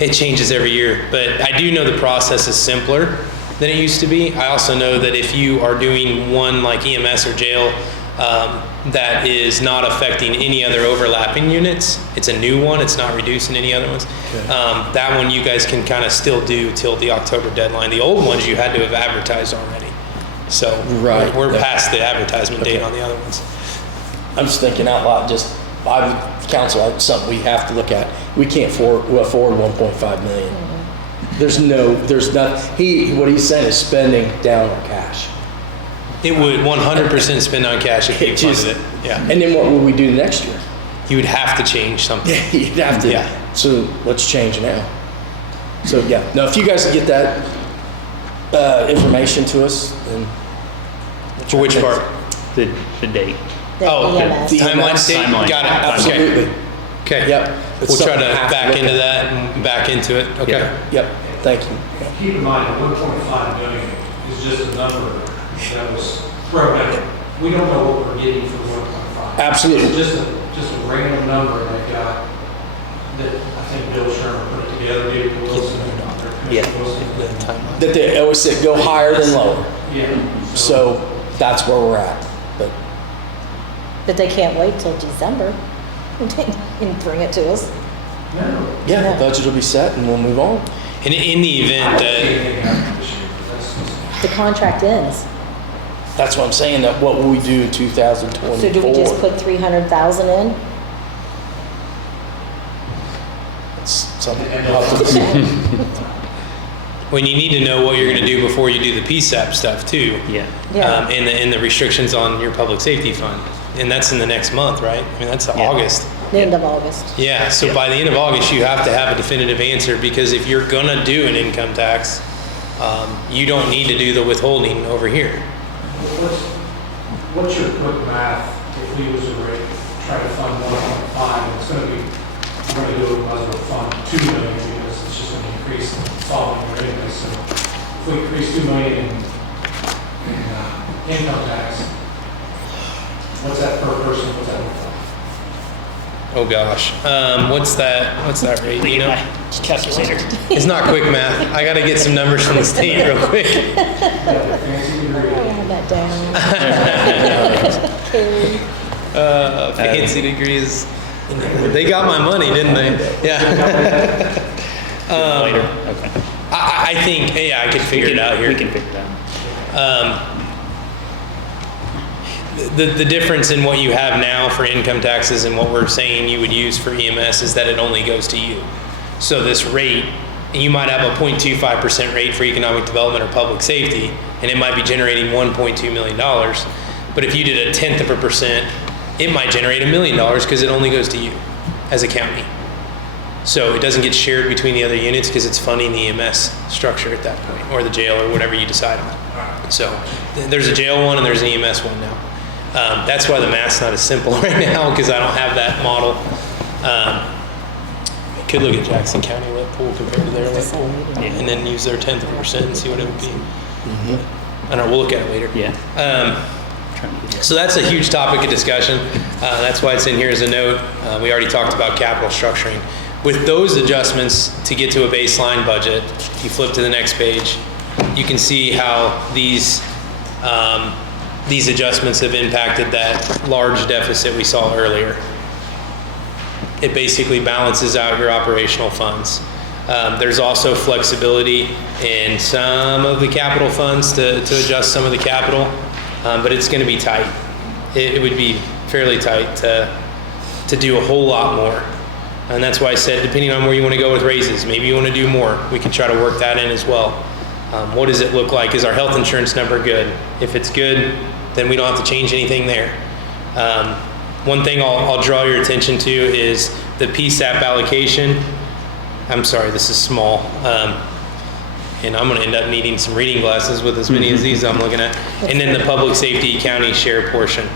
it changes every year, but I do know the process is simpler than it used to be. I also know that if you are doing one like EMS or jail that is not affecting any other overlapping units, it's a new one, it's not reducing any other ones. That one you guys can kind of still do till the October deadline. The old ones you had to have advertised already. So Right. we're past the advertisement date Okay. on the other ones. I'm just thinking out loud, I would council, it's something we have to look at. We can't afford 1.5 million. There's not, what he's saying is spending down our cash. It would 100% spend on cash if you It just- funded it. Yeah. And then what would we do next year? You would have to change something. You'd have to. Yeah. So let's change now. So yeah, no, if you guys can get that information to us, then. For which part? The date. The Oh, EMS. the timeline EMS. date? Timeline. Got it. Absolutely. Okay. Okay. Yep. It's We'll try something to we have to back look into at. that and back into it. Okay. Yeah. Yep, thank you. Keep in mind, 1.5 million is just a number that was thrown out. We don't know what we're getting for 1.5. Absolutely. It's just a random number they got that I think Bill Sherman put it together, maybe Wilson. or Yeah. Wilson. The timeline. That they always say go higher than lower. Yeah. So that's where we're at. But But they can't wait till December and bring it to us. No. yeah, Yeah. the budget will be set and we'll move on. And in the I event don't see that, anything happening this year, but that's just. The contract ends. That's what I'm saying, that what will we do in 2024? So do we just put 300,000 in? It's something. And I'll have to- when you need to know what you're going to do before you do the PSAP stuff too. Yeah. Yeah. And the restrictions on your public safety fund. And that's in the next month, right? I mean, that's Yeah. August. The end of August. Yeah, so Yeah. by the end of August, you have to have a definitive answer, because if you're gonna do an income tax, you don't need to do the withholding over here. What's your quick math if we was to try to fund 1.5, and it's gonna be, we're gonna do it, might as well fund 2 million, because it's just gonna increase the following year anyway, so if we increase 2 million in income tax, what's that per person, what's that look like? Oh gosh, what's that rate, you know? Calculator. It's not quick math. I gotta get some numbers from the state real quick. You got the fancy degree. I have that down. Okay. Fancy degrees. They got my money, didn't they? Yeah. Later. Okay. I think, yeah, I could figure it out here. We can figure it out. The difference in what you have now for income taxes and what we're saying you would use for EMS is that it only goes to you. So this rate, you might have a 0.25% rate for economic development or public safety, and it might be generating $1.2 million. But if you did 1/10%, it might generate $1 million because it only goes to you as a county. So it doesn't get shared between the other units because it's funding the EMS structure at that point, or the jail, or whatever you decide on. So there's a jail one and there's an EMS one now. That's why the math's not as simple right now, because I don't have that model. Could look at Jackson County lit pool compared to their lit pool, and then use their 1/10 of a percent and see what it would be. I don't know, we'll look at it later. Yeah. So that's a huge topic of discussion. That's why it's in here as a note. We already talked about capital structuring. With those adjustments to get to a baseline budget, if you flip to the next page, you can see how these adjustments have impacted that large deficit we saw earlier. It basically balances out your operational funds. There's also flexibility in some of the capital funds to adjust some of the capital, but it's going to be tight. It would be fairly tight to do a whole lot more. And that's why I said, depending on where you want to go with raises, maybe you want to do more. We can try to work that in as well. What does it look like? Is our health insurance number good? If it's good, then we don't have to change anything there. One thing I'll draw your attention to is the PSAP allocation. I'm sorry, this is small. And I'm going to end up needing some reading glasses with as many as these I'm looking at. And then the public safety county share portion.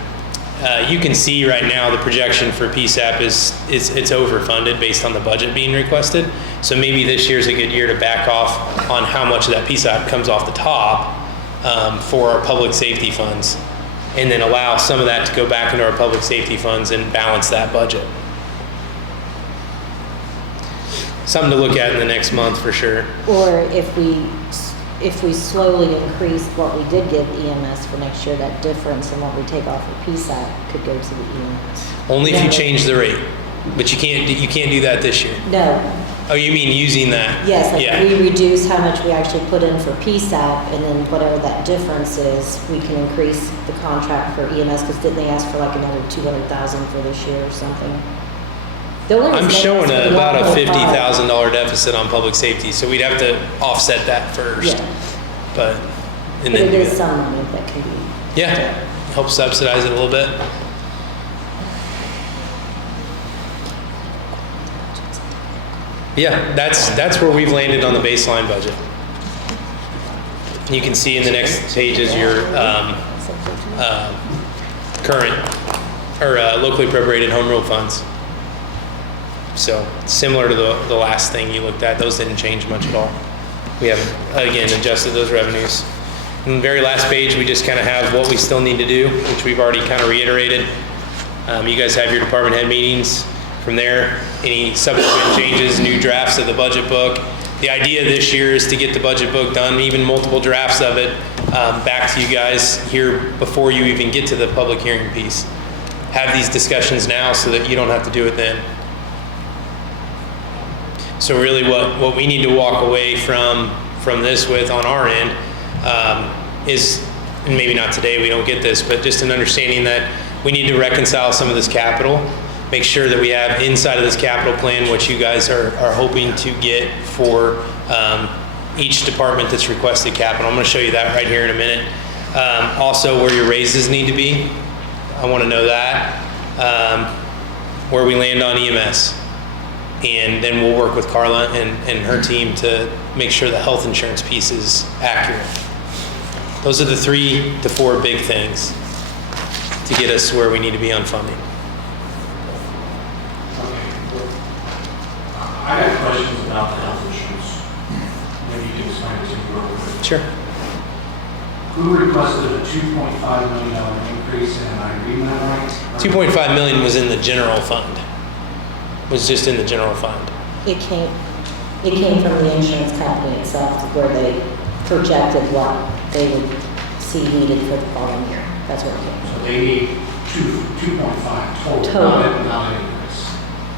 You can see right now the projection for PSAP is it's overfunded based on the budget being requested. So maybe this year's a good year to back off on how much of that PSAP comes off the top for our public safety funds, and then allow some of that to go back into our public safety funds and balance that budget. Something to look at in the next month for sure. Or if we slowly increase what we did give EMS for next year, that difference in what we take off of PSAP could go to the EMS. Only if you change the rate, but you can't do that this year. No. Oh, you mean using that? Yes, Yeah. we reduce how much we actually put in for PSAP, and then whatever that difference is, we can increase the contract for EMS, because didn't they ask for like another 200,000 for this year or something? The only reason I'm they showing asked for about a 1.5 $50,000 deficit on public safety, so we'd have to offset that first. Yeah. But, and But then it do is that. some money that can be. Yeah, help subsidize it a little bit. Yeah, that's where we've landed on the baseline budget. You can see in the next page is your current or locally appropriated home rule funds. So similar to the last thing you looked at, those didn't change much at all. We haven't, again, adjusted those revenues. On the very last page, we just kind of have what we still need to do, which we've already kind of reiterated. You guys have your department head meetings. From there, any subsequent changes, new drafts of the budget book. The idea this year is to get the budget book done, even multiple drafts of it, back to you guys here before you even get to the public hearing piece. Have these discussions now so that you don't have to do it then. So really what we need to walk away from this with on our end is, and maybe not today, we don't get this, but just an understanding that we need to reconcile some of this capital, make sure that we have inside of this capital plan what you guys are hoping to get for each department that's requested capital. I'm going to show you that right here in a minute. Also where your raises need to be. I want to know that. Where we land on EMS. And then we'll work with Carla and her team to make sure the health insurance piece is accurate. Those are the 3 to 4 big things to get us where we need to be on funding. I have questions about the health insurance. Maybe you can explain it to me real quick. Sure. Who requested a $2.5 million increase, and am I reading that right? 2.5 million was in the general fund. Was just in the general fund. It came from the insurance company itself, where they projected what they would see needed for the following year. That's where it came from. So they need 2.5 total, Total. not an increase.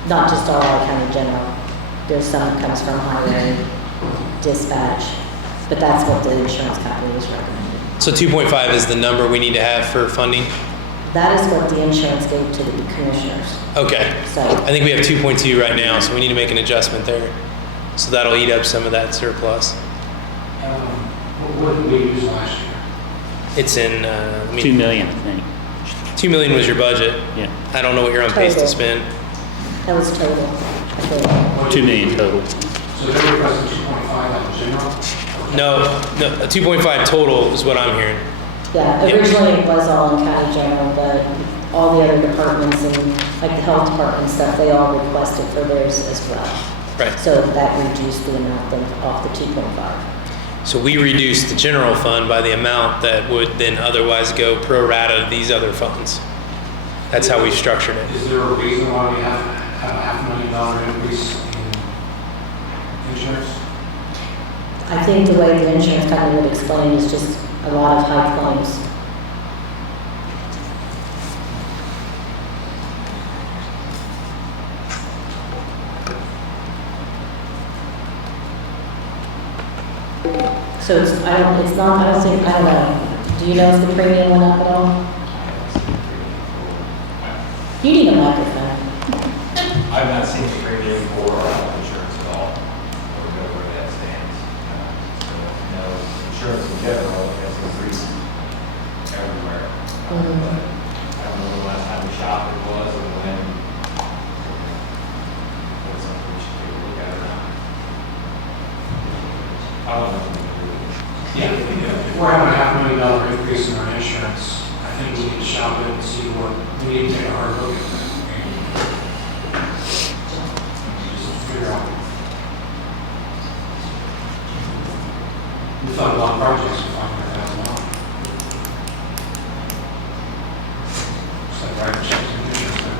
Not just all our county general. There's some that comes from highway, dispatch, but that's what the insurance company was recommending. So 2.5 is the number we need to have for funding? That is what the insurance gave to the commissioners. Okay. So I think we have 2.2 right now, so we need to make an adjustment there. So that'll eat up some of that surplus. What did we use last year? It's in, 2 million, I think. 2 million was your budget. Yeah, I don't know what you're on pace to Total. spend. That was total. I think. 2 million total. So they're requesting 2.5 out of general? No, 2.5 total is what I'm hearing. Yeah, Yeah. originally it was all in county general, but all the other departments and like the health department and stuff, they all requested for theirs as well. Right. So that reduced the amount off the 2.5. So we reduced the general fund by the amount that would then otherwise go pro rata to these other funds. That's how we structured it. Is there a reason why we have a $500,000 increase in insurance? I think the way the insurance company would explain is just a lot of high claims. So it's, I don't know. Do you know if the premium went up at all? You need a microphone. I've not seen the premium for our insurance at all, or know where that stands. So, insurance in general has increased everywhere. But I don't know when the last time we shopped it was, or when, that's something we should take a look at or not. I don't know. Yeah, if we're having a $500,000 increase in our insurance, I think we need to shop it and see what, we need to take a hard look at that. And just figure out. We fund a lot of projects for $500,000. It's like right, insurance and insurance.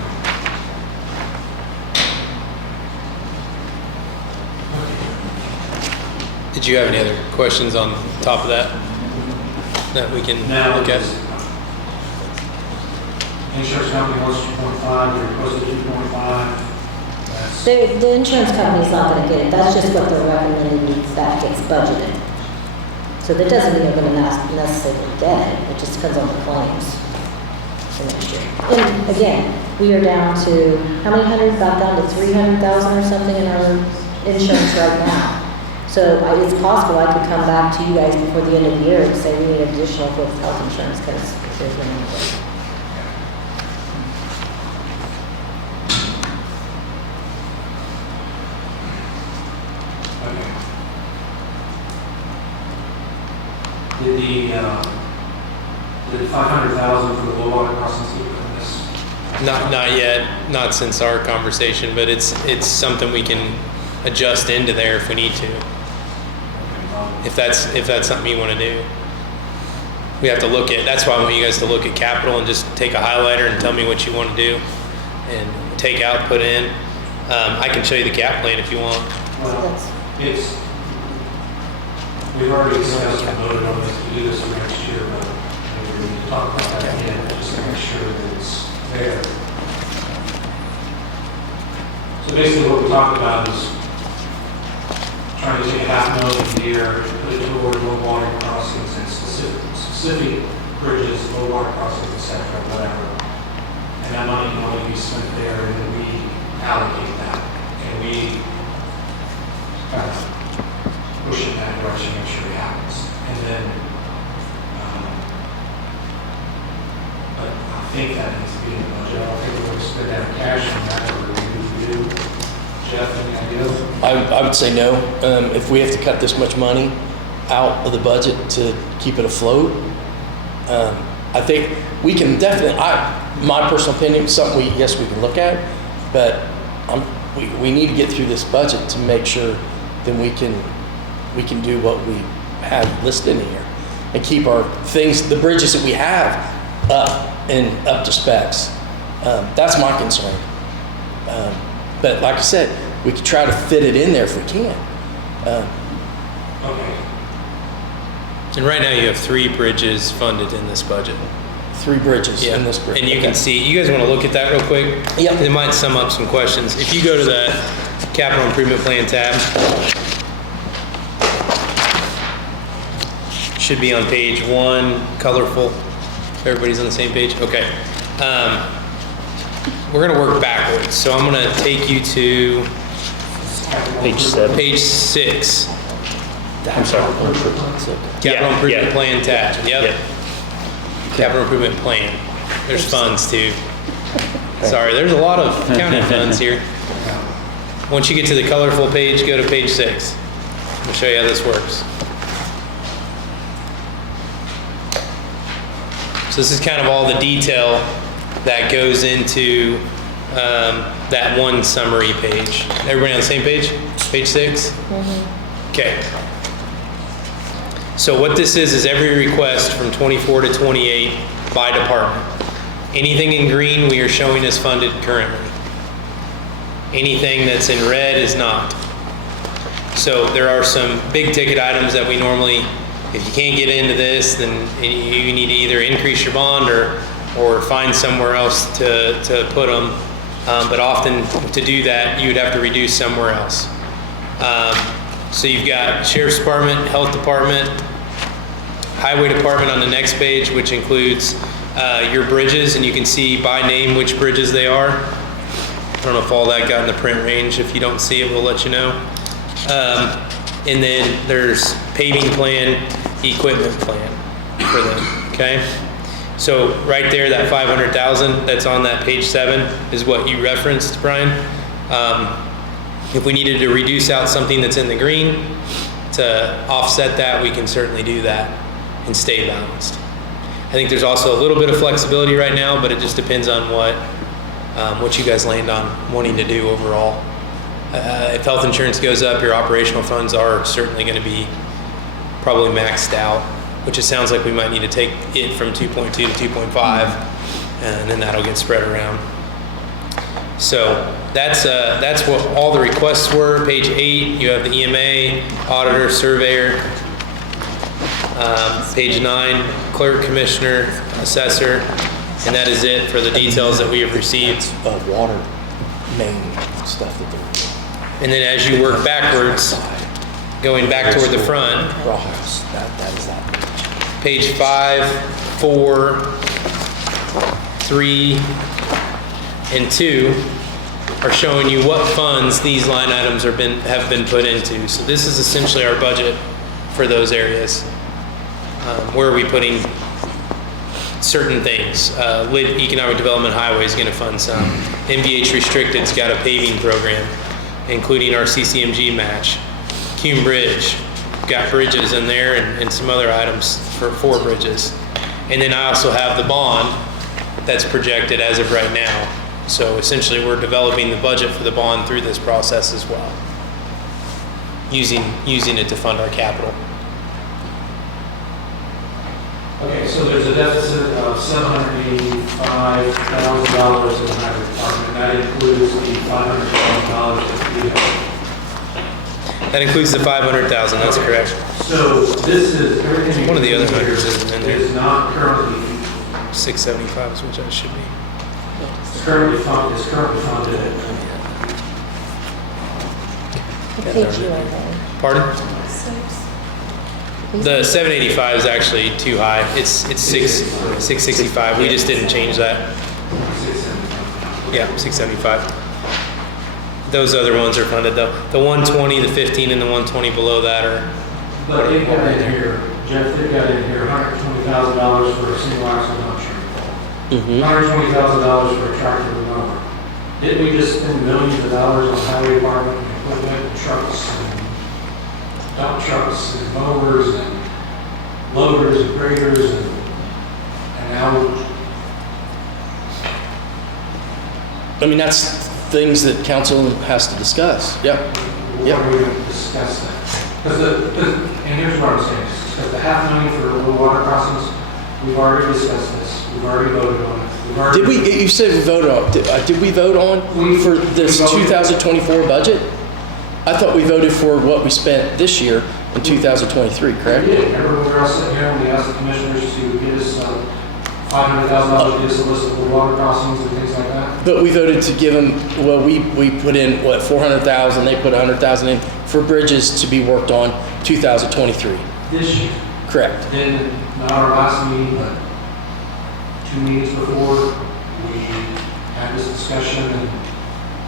Did you have any other questions on top of that we can Now, look at? insurance company wants 2.5, they requested 2.5. That's, The insurance company's not gonna get it, that's just what they're recommending that gets budgeted. So that doesn't mean they're gonna necessarily get it, it just depends on the claims for next year. And again, we are down to, how many hundred, about down to 300,000 or something in our insurance right now. So it's possible I could come back to you guys before the end of the year and say we need additional with health insurance because there's no more. okay. Did the 500,000 for the low water crossings keep in this? Not yet, not since our conversation, but it's something we can adjust into there if we need to. If that's something you want to do. We have to look at, that's why I want you guys to look at capital and just take a highlighter and tell me what you want to do. And take out, put in. I can show you the cap plan if you want. Well, we've already discussed and voted on this to do this for next year, but maybe we need to talk about that again, just to make sure that it's there. So basically what we talked about is trying to take $500,000 a year, put it toward low water crossings and specific bridges, low water crossings, et cetera, whatever. And that money can only be spent there, and then we allocate that. And we kind of push in that direction, make sure it happens. And then, but I think that needs to be in the budget. I don't think we're going to spend that cash on that, or we do. Jeff, any ideas? I would say no. If we have to cut this much money out of the budget to keep it afloat, I think we can definitely, my personal opinion, something we can look at, but we need to get through this budget to make sure then we can do what we have listed in here and keep our things, the bridges that we have up to specs. That's my concern. But like I said, we could try to fit it in there if we can. Okay. And right now you have 3 bridges funded in this budget. 3 bridges in this bridge. And you can see, you guys want to look at that real quick? Yep. It might sum up some questions. If you go to the capital improvement plan tab, should be on page 1, colorful. Everybody's on the same page? Okay. We're going to work backwards. So I'm going to take you to Page 7. page 6. I'm sorry. Capital Yeah, improvement yeah. plan tab. Yep. Yeah. Capital improvement plan. There's funds too. Sorry, there's a lot of county funds here. Once you get to the colorful page, go to page 6. I'll show you how this works. So this is kind of all the detail that goes into that one summary page. Everybody on the same page? Page 6? Okay. So what this is every request from 24 to 28 by department. Anything in green we are showing as funded currently. Anything that's in red is not. So there are some big ticket items that we normally, if you can't get into this, then you need to either increase your bond or find somewhere else to put them. But often to do that, you would have to reduce somewhere else. So you've got Sheriff's Department, Health Department, Highway Department on the next page, which includes your bridges, and you can see by name which bridges they are. I don't know if all that got in the print range. If you don't see it, we'll let you know. And then there's paving plan, equipment plan for them, okay? So right there, that 500,000 that's on that page 7 is what you referenced, Brian. If we needed to reduce out something that's in the green to offset that, we can certainly do that and stay balanced. I think there's also a little bit of flexibility right now, but it just depends on what you guys land on wanting to do overall. If health insurance goes up, your operational funds are certainly going to be probably maxed out, which it sounds like we might need to take it from 2.2 to 2.5, and then that'll get spread around. So that's what all the requests were. Page 8, you have the EMA, auditor, surveyor. Page 9, clerk, commissioner, assessor, and that is it for the details that we have received. Water main stuff that they're doing. And then as you work backwards, going back toward the front, Rawhouse, that is that. page 5, 4, 3, and 2 are showing you what funds these line items have been put into. So this is essentially our budget for those areas. Where are we putting certain things? Economic Development Highway is going to fund some. MVH Restricted's got a paving program, including our CCMG match. Cume Bridge, got bridges in there and some other items for 4 bridges. And then I also have the bond that's projected as of right now. So essentially we're developing the budget for the bond through this process as well, using it to fund our capital. Okay, so there's a deficit of $785,000 in the highway department. That includes the $500,000 that we have. That includes the 500,000, that's correct. So this is, everything. One of the other numbers isn't in there. Is not currently, 675 is which I should be. is currently funded. What page you on? Pardon? The 785 is actually too high. It's 665. We just didn't change that. Yeah, 675. Those other ones are funded though. The 120, the 15, and the 120 below that are. But they've got in here, Jeff, they've got in here $120,000 for a single axle dump truck. $120,000 for a tractor with mower. Didn't we just spend millions of dollars on highway department and equipment and trucks and dump trucks and mowers and loaders and graders and now? I mean, that's things that council has to discuss. Yeah. What are we going to discuss that? And here's what I'm saying, because the $500,000 for little water crossings, we've already discussed this. We've already voted on it. Did we, you said we voted on, did we vote on for this 2024 budget? I thought we voted for what we spent this year in 2023, correct? We did. Remember when we were all sitting here and we asked the commissioners to get us $500,000 to get us a list of the water crossings and things like that? But we voted to give them, well, we put in, what, 400,000, they put 100,000 in for bridges to be worked on 2023. This year. Correct. Then, not our last meeting, but 2 meetings before, we had this discussion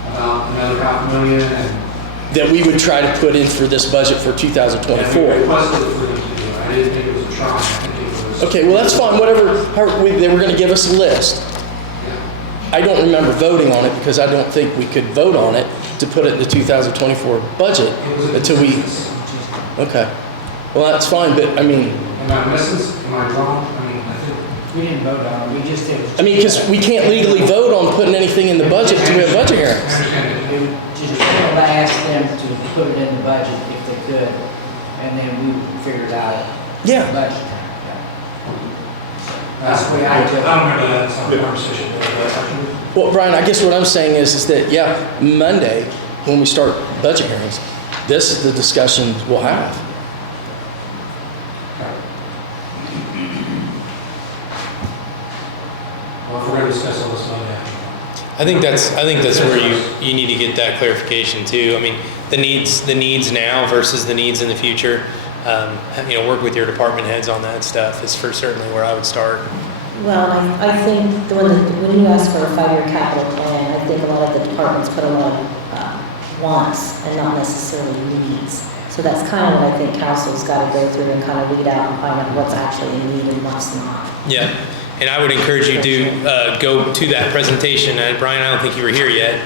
about another $500,000 and That we would try to put in for this budget for 2024. and we requested for them to do it. I didn't think it was a try. I think it was Okay, well, that's fine, whatever, they were gonna give us a list. I don't remember voting on it because I don't think we could vote on it to put it in the 2024 budget until we, okay. Well, that's fine, but I mean, Am I missing, am I wrong? I mean, I think. We didn't vote on it, we just did. because we can't legally vote on putting anything in the budget until we have budget I hearings. understand it. We just asked them to put it in the budget if they could, and then we would figure it out at Yeah. budget time. That's the way I took it. I don't remember that, it's not a conversation. Well, Brian, I guess what I'm saying is that, yeah, Monday, when we start budget hearings, this is the discussion we'll have. Well, if we're gonna discuss all this Monday. I think that's where you need to get that clarification too. I mean, the needs now versus the needs in the future. Work with your department heads on that stuff is for certainly where I would start. Well, I think when you ask for a 5-year capital plan, I think a lot of the departments put a lot of wants and not necessarily needs. So that's kind of what I think council's got to go through and kind of weed out and find out what's actually in need and what's not. Yeah, and I would encourage you to go to that presentation. And Brian, I don't think you were here yet.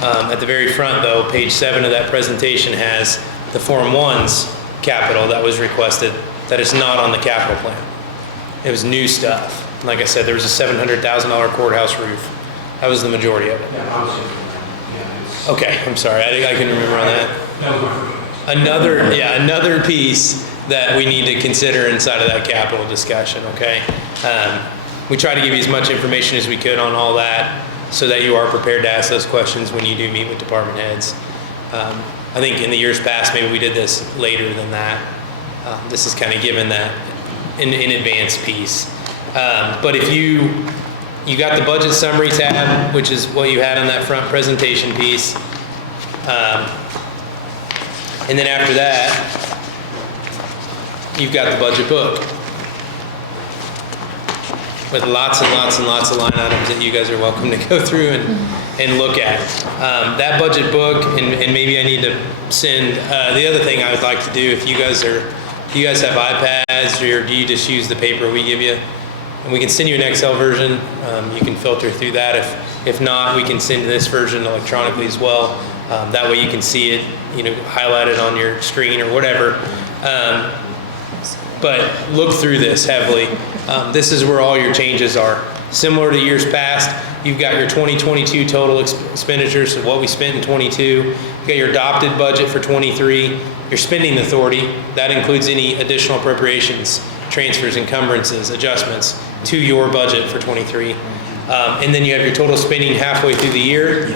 At the very front, though, page 7 of that presentation has the Form 1's capital that was requested that is not on the capital plan. It was new stuff. Like I said, there was a $700,000 courthouse roof. That was the majority of it. Yeah, obviously, yeah, it's. Okay, I'm sorry. I couldn't remember on that. That was my first. Another piece that we need to consider inside of that capital discussion, okay? We try to give you as much information as we could on all that so that you are prepared to ask those questions when you do meet with department heads. I think in the years past, maybe we did this later than that. This is kind of given that in advance piece. But if you got the budget summary tab, which is what you had on that front presentation piece. And then after that, you've got the budget book with lots and lots and lots of line items that you guys are welcome to go through and look at. That budget book, and maybe I need to send, the other thing I would like to do, if you guys have iPads or do you just use the paper we give you? And we can send you an Excel version. You can filter through that. If not, we can send this version electronically as well. That way you can see it, highlighted on your screen or whatever. But look through this heavily. This is where all your changes are. Similar to years past, you've got your 2022 total expenditures of what we spent in 22. You've got your adopted budget for 23. Your spending authority, that includes any additional appropriations, transfers, encumbrances, adjustments to your budget for 23. And then you have your total spending halfway through the year.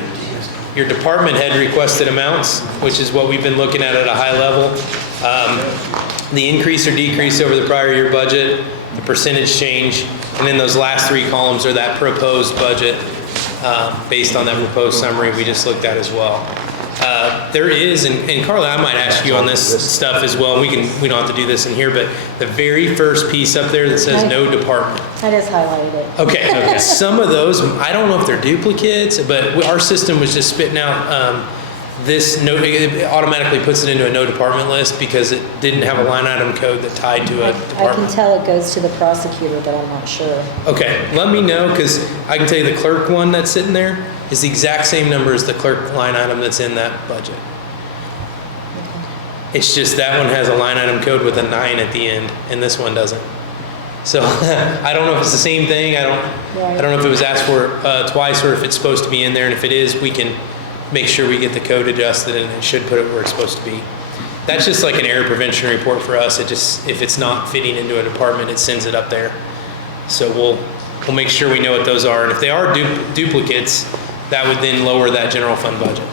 Your department head requested amounts, which is what we've been looking at a high level. The increase or decrease over the prior year budget, the percentage change, and then those last 3 columns are that proposed budget based on that proposed summary we just looked at as well. There is, and Carla, I might ask you on this stuff as well. We don't have to do this in here, but the very first piece up there that says no department. I just highlighted it. Okay. Some of those, I don't know if they're duplicates, but our system was just spitting out this note. It automatically puts it into a no department list because it didn't have a line item code that tied to a I department. can tell it goes to the prosecutor, but I'm not sure. Okay, let me know, because I can tell you the clerk one that's sitting there is the exact same number as the clerk line item that's in that budget. It's just that one has a line item code with a 9 at the end, and this one doesn't. So I don't know if it's the same thing. I don't know if it was asked for twice or if it's supposed to be in there. And if it is, we can make sure we get the code adjusted, and it should put it where it's supposed to be. That's just like an error prevention report for us. It just, if it's not fitting into a department, it sends it up there. So we'll make sure we know what those are. And if they are duplicates, that would then lower that general fund budget,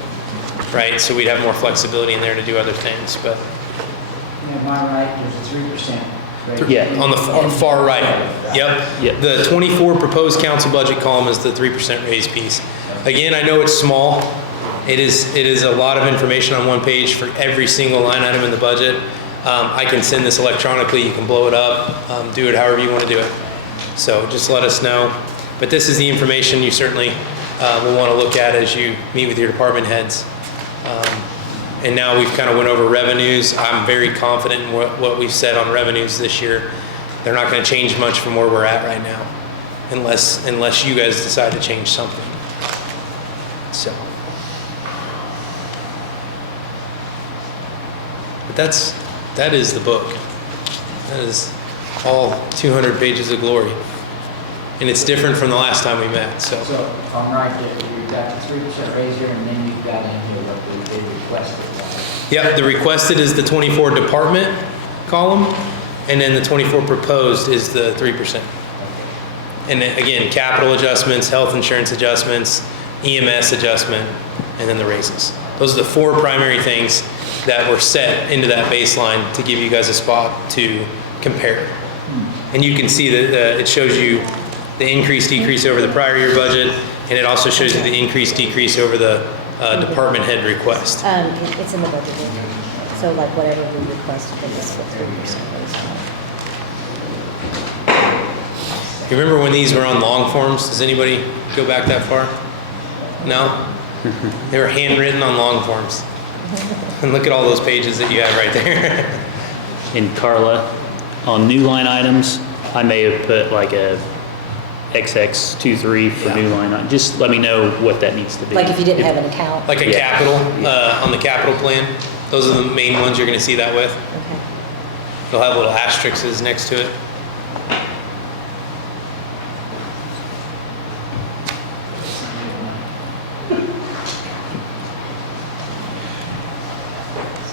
right? So we'd have more flexibility in there to do other things. But Am I right, there's a 3%. Yeah. on the far right, yep. Yep. The 24 proposed council budget column is the 3% raise piece. Again, I know it's small. It is a lot of information on one page for every single line item in the budget. I can send this electronically. You can blow it up, do it however you want to do it. So just let us know. But this is the information you certainly will want to look at as you meet with your department heads. And now we've kind of went over revenues. I'm very confident in what we've said on revenues this year. they're not going to change much from where we're at right now, unless you guys decide to change something. So, but that is the book. That is all 200 pages of glory, and it's different from the last time we met. So if I'm right, you've got the 3% raise here, and then you've got in here what they requested, right? yep, the requested is the 24 department column, and then the 24 proposed is the 3%. And then again, capital adjustments, health insurance adjustments, EMS adjustment, and then the raises. Those are the 4 primary things that were set into that baseline to give you guys a spot to compare. And you can see that it shows you the increase, decrease over the prior year budget, and it also shows you the increase, decrease over the department head request. It's in the budget. So like whatever we requested, it's what 3% raise. You remember when these were on long forms? Does anybody go back that far? No? They were handwritten on long forms. And look at all those pages that you have right there. And Carla, on new line items, I may have put like a XX23 for new line item. Just let me know what that needs to be. Like if you didn't have an account? Like a capital, on the capital plan. Those are the main ones you're going to see that with. Okay. They'll have little asterisks next to it.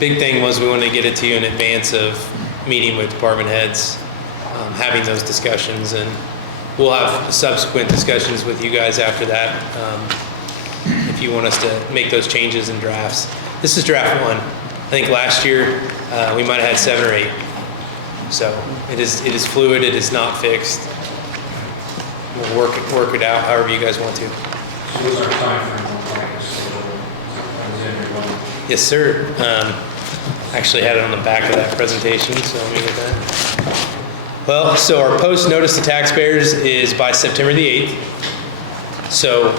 Big thing was we wanted to get it to you in advance of meeting with department heads, having those discussions, and we'll have subsequent discussions with you guys after that if you want us to make those changes in drafts. This is draft 1. I think last year we might have had 7 or 8. So it is fluid. It is not fixed. We'll work it out however you guys want to. So what's our timeframe on practice? Yes, sir. Actually had it on the back of that presentation, so let me get that. Well, so our post notice to taxpayers is by September the 8th. So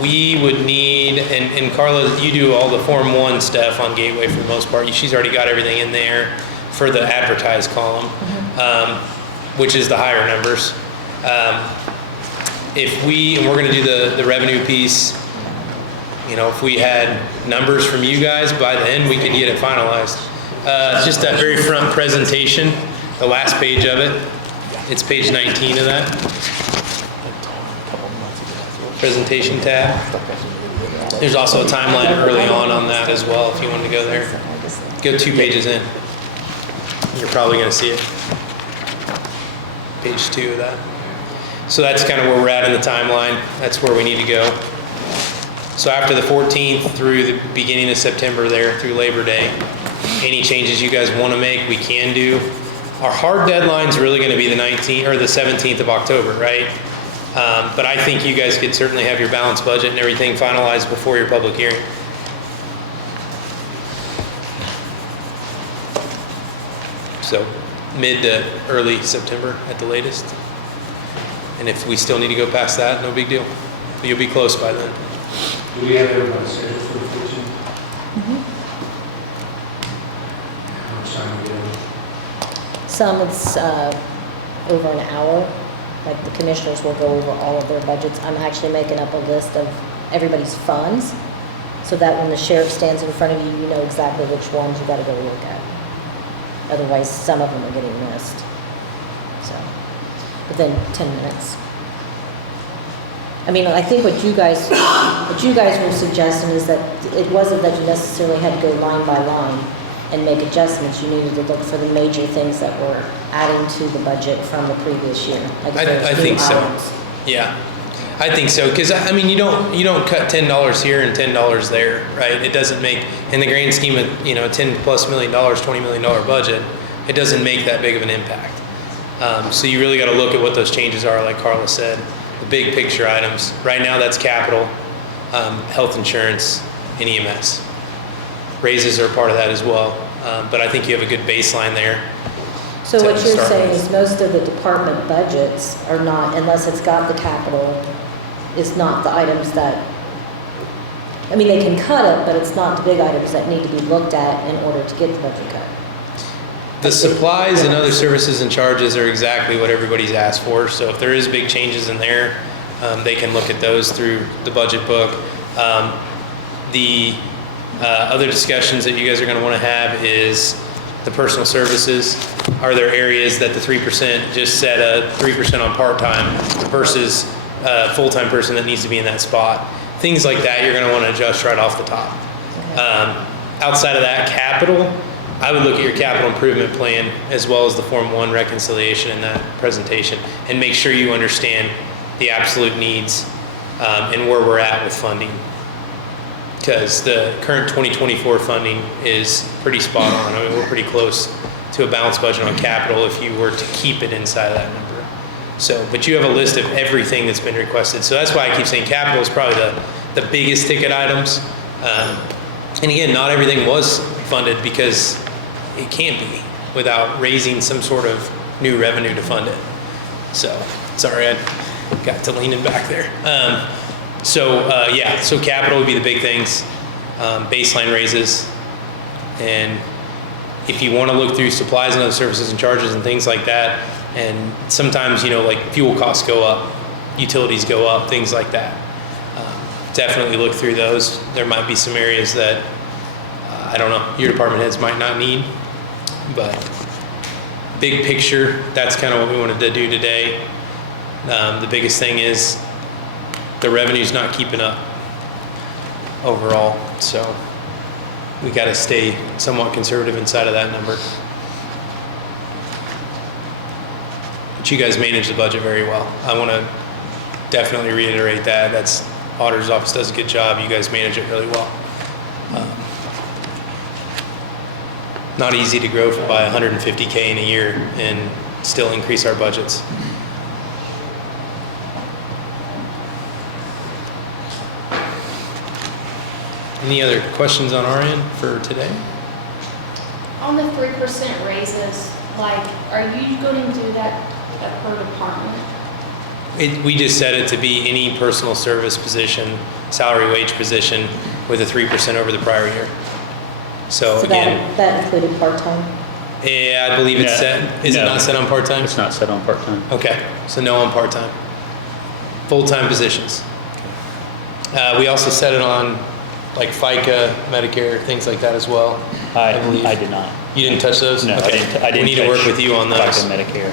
we would need, and Carla, you do all the Form 1 stuff on Gateway for the most part. She's already got everything in there for the advertised column, which is the higher numbers. And we're going to do the revenue piece. You know, if we had numbers from you guys, by then we could get it finalized. Just that very front presentation, the last page of it. It's page 19 of that. Presentation tab. There's also a timeline early on that as well if you wanted to go there. Go 2 pages in. You're probably going to see it. Page 2 of that. So that's kind of where we're at in the timeline. That's where we need to go. So after the 14th through the beginning of September there, through Labor Day, any changes you guys want to make, we can do. Our hard deadline's really going to be the 19th or the 17th of October, right? But I think you guys could certainly have your balanced budget and everything finalized before your public hearing. So mid to early September at the latest. And if we still need to go past that, no big deal. But you'll be close by then. Do we have everybody scheduled for the 14th? How much time do we have? Some it's over an hour. Like the commissioners will go over all of their budgets. I'm actually making up a list of everybody's funds so that when the sheriff stands in front of you, you know exactly which ones you got to go look at. Otherwise, some of them are getting missed. So, within 10 minutes. I mean, I think what you guys were suggesting is that it wasn't that you necessarily had to go line by line and make adjustments. You needed to look for the major things that were adding to the budget from the previous year. Like I think so. items. Yeah, I think so. Because I mean, you don't cut $10 here and $10 there, right? It doesn't make, in the grand scheme of $10+ million, $20 million budget, it doesn't make that big of an impact. So you really got to look at what those changes are, like Carla said. The big picture items. Right now that's capital, health insurance, and EMS. Raises are part of that as well. But I think you have a good baseline there. So to what you're start saying with. is most of the department budgets are not, unless it's got the capital, is not the items that, I mean, they can cut it, but it's not the big items that need to be looked at in order to get the budget cut. The supplies and other services and charges are exactly what everybody's asked for. So if there is big changes in there, they can look at those through the budget book. The other discussions that you guys are going to want to have is the personal services. Are there areas that the 3% just set a 3% on part-time versus a full-time person that needs to be in that spot? Things like that you're going to want to adjust right off the top. Outside of that, capital, I would look at your capital improvement plan as well as the Form 1 reconciliation in that presentation and make sure you understand the absolute needs and where we're at with funding. Because the current 2024 funding is pretty spot on. I mean, we're pretty close to a balanced budget on capital if you were to keep it inside of that number. So, but you have a list of everything that's been requested. So that's why I keep saying capital is probably the biggest ticket items. And again, not everything was funded because it can't be without raising some sort of new revenue to fund it. So, sorry, I got to leaning back there. So capital would be the big things, baseline raises, and if you want to look through supplies and other services and charges and things like that, and sometimes, like fuel costs go up, utilities go up, things like that. Definitely look through those. There might be some areas that, I don't know, your department heads might not need, but big picture, that's kind of what we wanted to do today. The biggest thing is the revenue's not keeping up overall, so we got to stay somewhat conservative inside of that number. But you guys manage the budget very well. I want to definitely reiterate that. That's auditor's office does a good job. You guys manage it really well. Not easy to grow by $150K in a year and still increase our budgets. Any other questions on our end for today? On the 3% raises, are you going to do that per department? We just set it to be any personal service position, salary wage position with a 3% over the prior year. So again, that included part-time? Yeah, I believe it's set. Is it not set on part-time? It's not set on part-time. Okay, so no on part-time. Full-time positions. We also set it on FICA, Medicare, things like that as well. I believe. I did not. You didn't touch those? No, okay. I didn't We need to work with you on those. FICA, Medicare.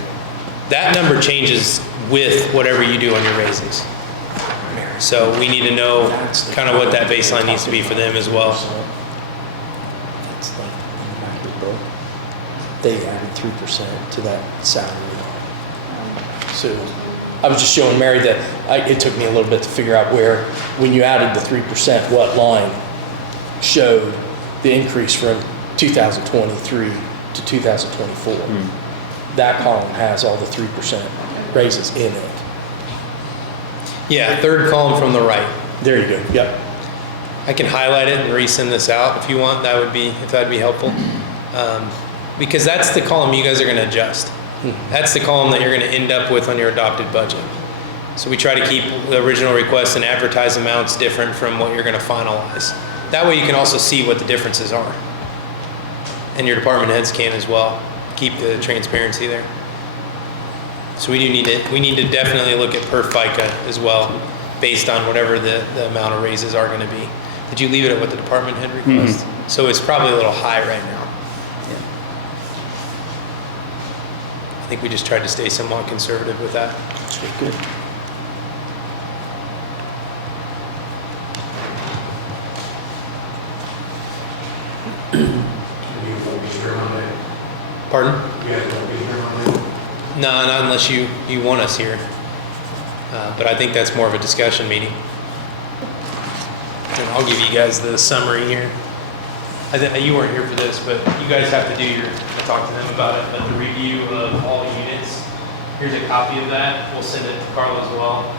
That number changes with whatever you do on your raises. So we need to know kind of what that baseline needs to be for them as well. That's in the back of the book. They added 3% to that salary line. So I was just showing Mary that it took me a little bit to figure out where, when you added the 3%, what line showed the increase from 2023 to 2024. That column has all the 3% raises in it. Yeah, third column from the right. There you go. Yep. I can highlight it and resend this out if you want. That would be, if that'd be helpful. Because that's the column you guys are going to adjust. That's the column that you're going to end up with on your adopted budget. So we try to keep the original requests and advertised amounts different from what you're going to finalize. That way you can also see what the differences are. And your department heads can as well. Keep the transparency there. So we need to definitely look at per FICA as well, based on whatever the amount of raises are going to be. Did you leave it at what the department head request? So it's probably a little high right now. I think we just tried to stay somewhat conservative with that. That's good. Pardon? You guys won't be here Monday? No, not unless you want us here. But I think that's more of a discussion meeting. And I'll give you guys the summary here. You weren't here for this, but you guys have to do I talked to them about it, but the review of all units. Here's a copy of that. We'll send it to Carla as well.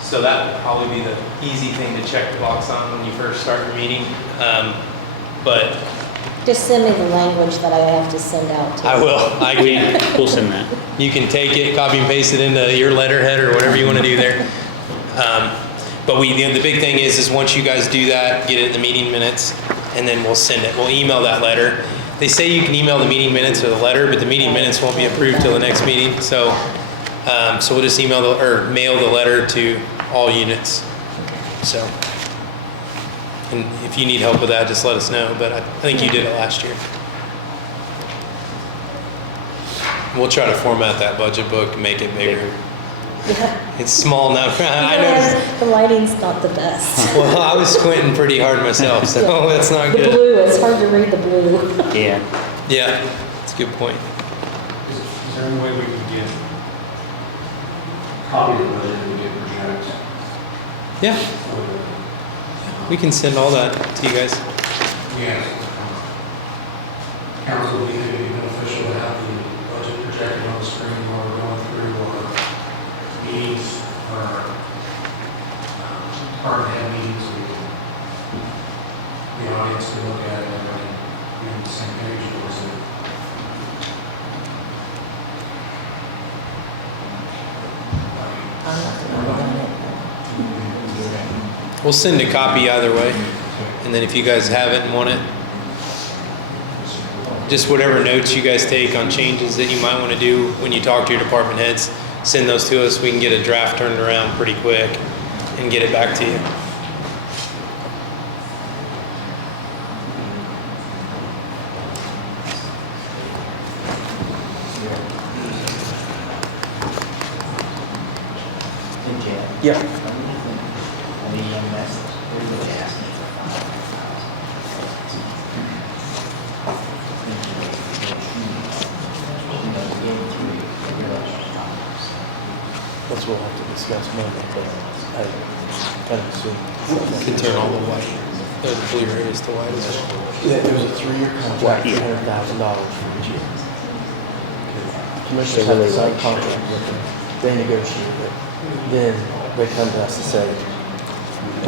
So that would probably be the easy thing to check the box on when you first start your meeting. But Just send me the language that I have to send out to. I will. I can. We'll send that. You can take it, copy and paste it into your letterhead or whatever you want to do there. But the big thing is once you guys do that, get it in the meeting minutes, and then we'll send it. We'll email that letter. They say you can email the meeting minutes or the letter, but the meeting minutes won't be approved till the next meeting. So, so we'll just mail the letter to all units. So, and if you need help with that, just let us know. But I think you did it last year. We'll try to format that budget book and make it bigger. Yeah. It's small enough. I know. The lighting's not the best. Well, I was squinting pretty hard myself, so that's not The good. blue, it's hard to read the blue. Yeah. Yeah, that's a good point. Is there any way we can get a copy of the budget and get project? Yeah, we can send all that to you guys. Yes. Council, do you think it'd be beneficial to have the budget projected on the screen while we're going through our meetings or department head meetings? The audience can look at it and everybody be on the same page, or is it? We'll send a copy either way, and then if you guys have it and want it, just whatever notes you guys take on changes that you might want to do when you talk to your department heads, send those to us. We can get a draft turned around pretty quick and get it back to you. Yeah. That's what we'll have to discuss Monday, but I kind of assume. Can turn all the white, the blue areas to white as well. Yeah, it was a 3-year contract, $300,000 for each year. Commissioners have to sign a contract with them, they negotiate it, then they come to us and say,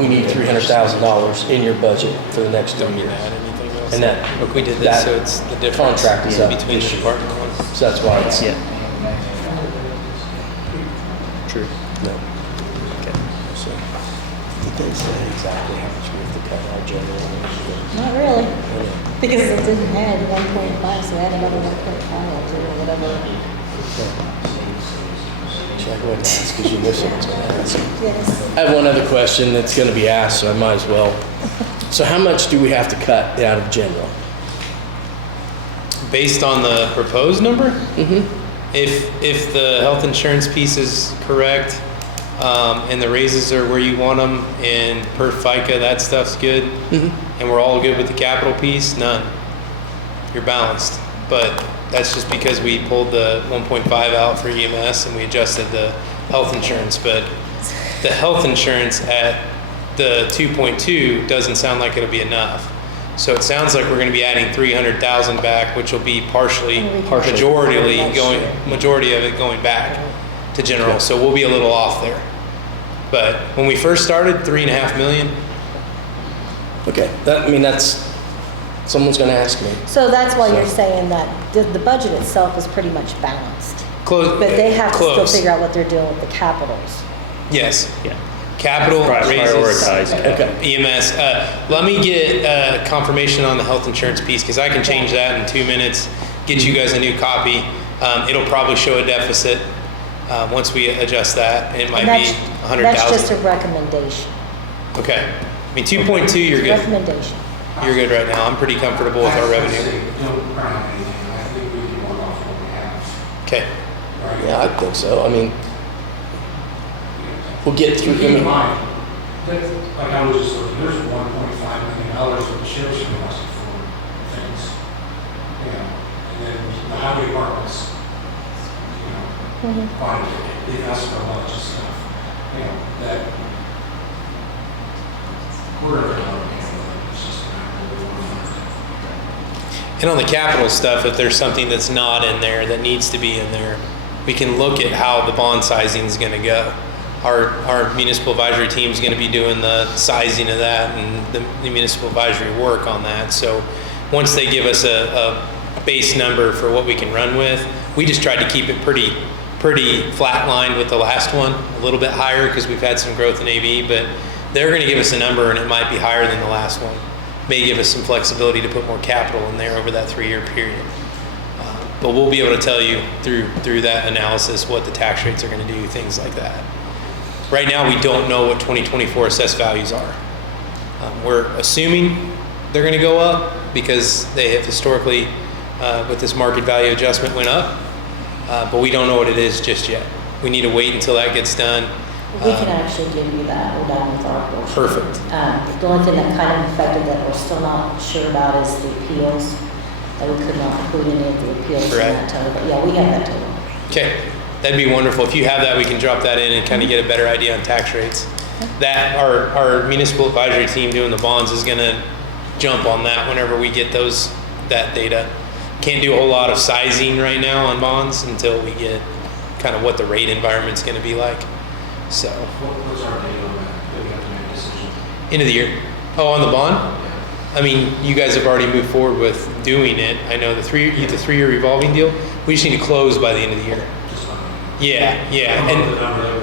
we need $300,000 in your budget for the next 3 years. Anything else? And that, We did this, that so it's the difference contract is up between the this year. department ones. So that's why it's, Yeah. true, no. Okay, so, did they say exactly how much we have to cut our general? Not really, because it didn't add 1.5, so add another 1.5 or whatever. Should I go ahead and ask, because you know someone's going to ask? Yes. I have one other question that's going to be asked, so I might as well. So how much do we have to cut out of general? Based on the proposed number? Mm-hmm. If the health insurance piece is correct, and the raises are where you want them, and per FICA, that stuff's good, and we're all good with the capital piece, none. You're balanced. But that's just because we pulled the 1.5 out for EMS and we adjusted the health insurance. But the health insurance at the 2.2 doesn't sound like it'll be enough. So it sounds like we're going to be adding 300,000 back, which will be majority of it going back to general. So we'll be a little off there. But when we first started, 3.5 million. Okay, that's, someone's going to ask me. So that's why you're saying that the budget itself is pretty much balanced. Close. But they have to still Close. figure out what they're doing with the capitals. Yes. Yeah. Capital raises. Prioritize. Okay. EMS. Let me get confirmation on the health insurance piece, because I can change that in 2 minutes, get you guys a new copy. It'll probably show a deficit once we adjust that. It might be 100,000. That's just a recommendation. Okay. I mean, 2.2, you're good. Recommendation. You're good right now. I'm pretty comfortable with our revenue. Don't crown anything, I think we can work off what we have. Okay. Right? Yeah, I think so. I mean, we'll get through. Keep in mind, that, like I was just looking, there's $1.5 million that the sheriff's requested for things. You know, and then the highway departments, fine, they've asked for a bunch of stuff. You know, that we're never going to handle it. It's just not really one of And on the capital stuff, if there's something that's not in there that needs to be in there, we can look at how the bond sizing is going to go. Our municipal advisory team is going to be doing the sizing of that and the municipal advisory work on that. So once they give us a base number for what we can run with, we just tried to keep it pretty flat lined with the last one, a little bit higher because we've had some growth in AV, but they're going to give us a number and it might be higher than the last one. may give us some flexibility to put more capital in there over that 3-year period. But we'll be able to tell you through that analysis what the tax rates are going to do, things like that. Right now, we don't know what 2024 assessed values are. We're assuming they're going to go up because they have historically, with this market value adjustment, went up. But we don't know what it is just yet. We need to wait until that gets done. We can actually give you that. We're done with our portion. Perfect. The only thing that kind of affected that we're still not sure about is the appeals. That we could not include any of the appeals in Correct. that total. But yeah, we have that total. Okay, that'd be wonderful. If you have that, we can drop that in and kind of get a better idea on tax rates. That our municipal advisory team doing the bonds is going to jump on that whenever we get that data. Can't do a whole lot of sizing right now on bonds until we get kind of what the rate environment's going to be like. So, What's our date on that? Do we have to make a decision? end of the year. Oh, on the bond? I mean, you guys have already moved forward with doing it. I know the 3-year revolving deal. We just need to close by the end of the year. Just on. Yeah. And And the number that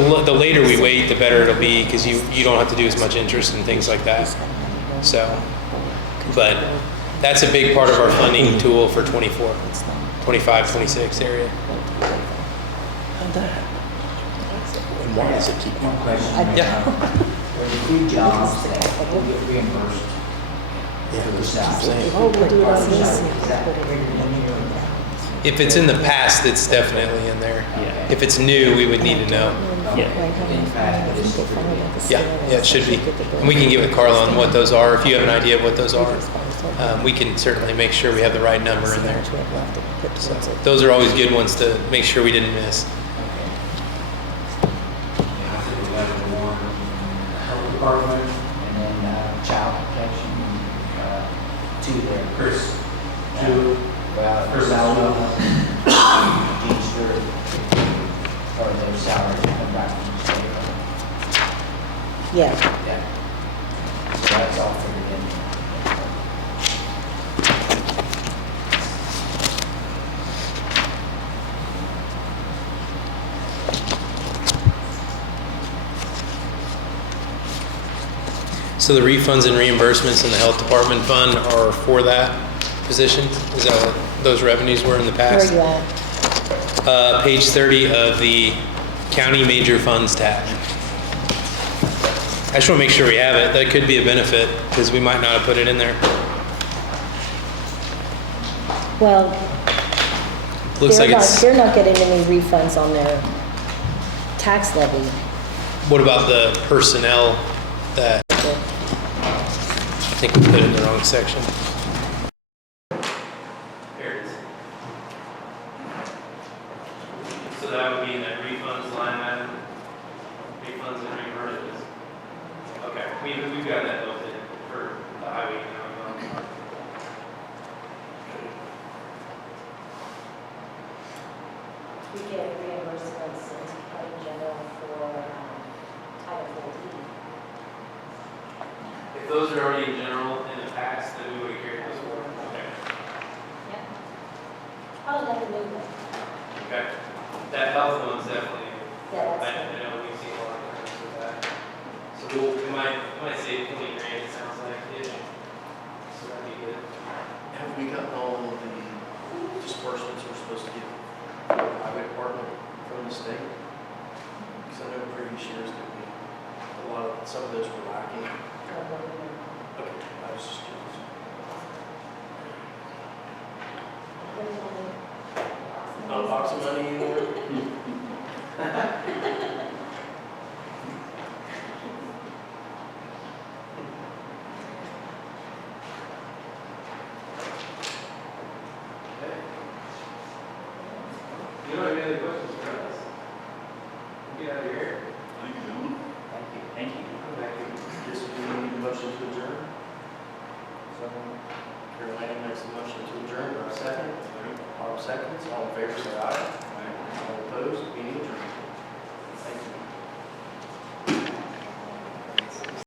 we're, the later we wait, the better it'll be because you don't have to do as much interest and things like that. So, but that's a big part of our funding tool for 24, 25, 26 area. And why does it keep going? Yeah. When you do jobs, you get reimbursed for the salary. Oh, we'll do it on this. Is that figured in here? If it's in the past, it's definitely in there. Yeah. If it's new, we would need to know. Yeah. In fact, it is figured in. Yeah, it should be. And we can get with Carla on what those are. If you have an idea of what those are, we can certainly make sure we have the right number in there. So those are always good ones to make sure we didn't miss. I think we have more health department. And then child protection, two there. Chris, two. Well, Chris Alabama, Gene Stewart, or their salary come back from the state. Yeah. Yeah. So that's all figured in. So the refunds and reimbursements in the health department fund are for that position? Is that what those revenues were in the Where are past? you at? Page 30 of the county major funds tab. I just want to make sure we have it. That could be a benefit because we might not have put it in there. Well, Looks like they're not getting any refunds on their tax levy. What about the personnel that, I think we put it in the wrong section. There it is. So that would be in that refunds line item, refunds and reimbursements. Okay, we've got that built in for the highway. We get reimbursements in general for Title 4D. If those are already in general in the past, then we would have carried those forward. Okay. Yep. Probably nothing new though. Okay. That health one's definitely, Yeah, I know we've seen a lot of things with that. So we might save 20 grand, it sounds like, ish. So that'd be good. Have we gotten all of the disbursements we're supposed to get from the highway department from the state? Because I know previous years that some of those were lacking. Okay, I was just curious. Not a box of money anymore? You don't have any other questions for us? Get out of your hair. Thank you. Thank you. Guess we need a motion to adjourn. Carolina makes a motion to adjourn, or a second. All seconds, all in favor, say aye.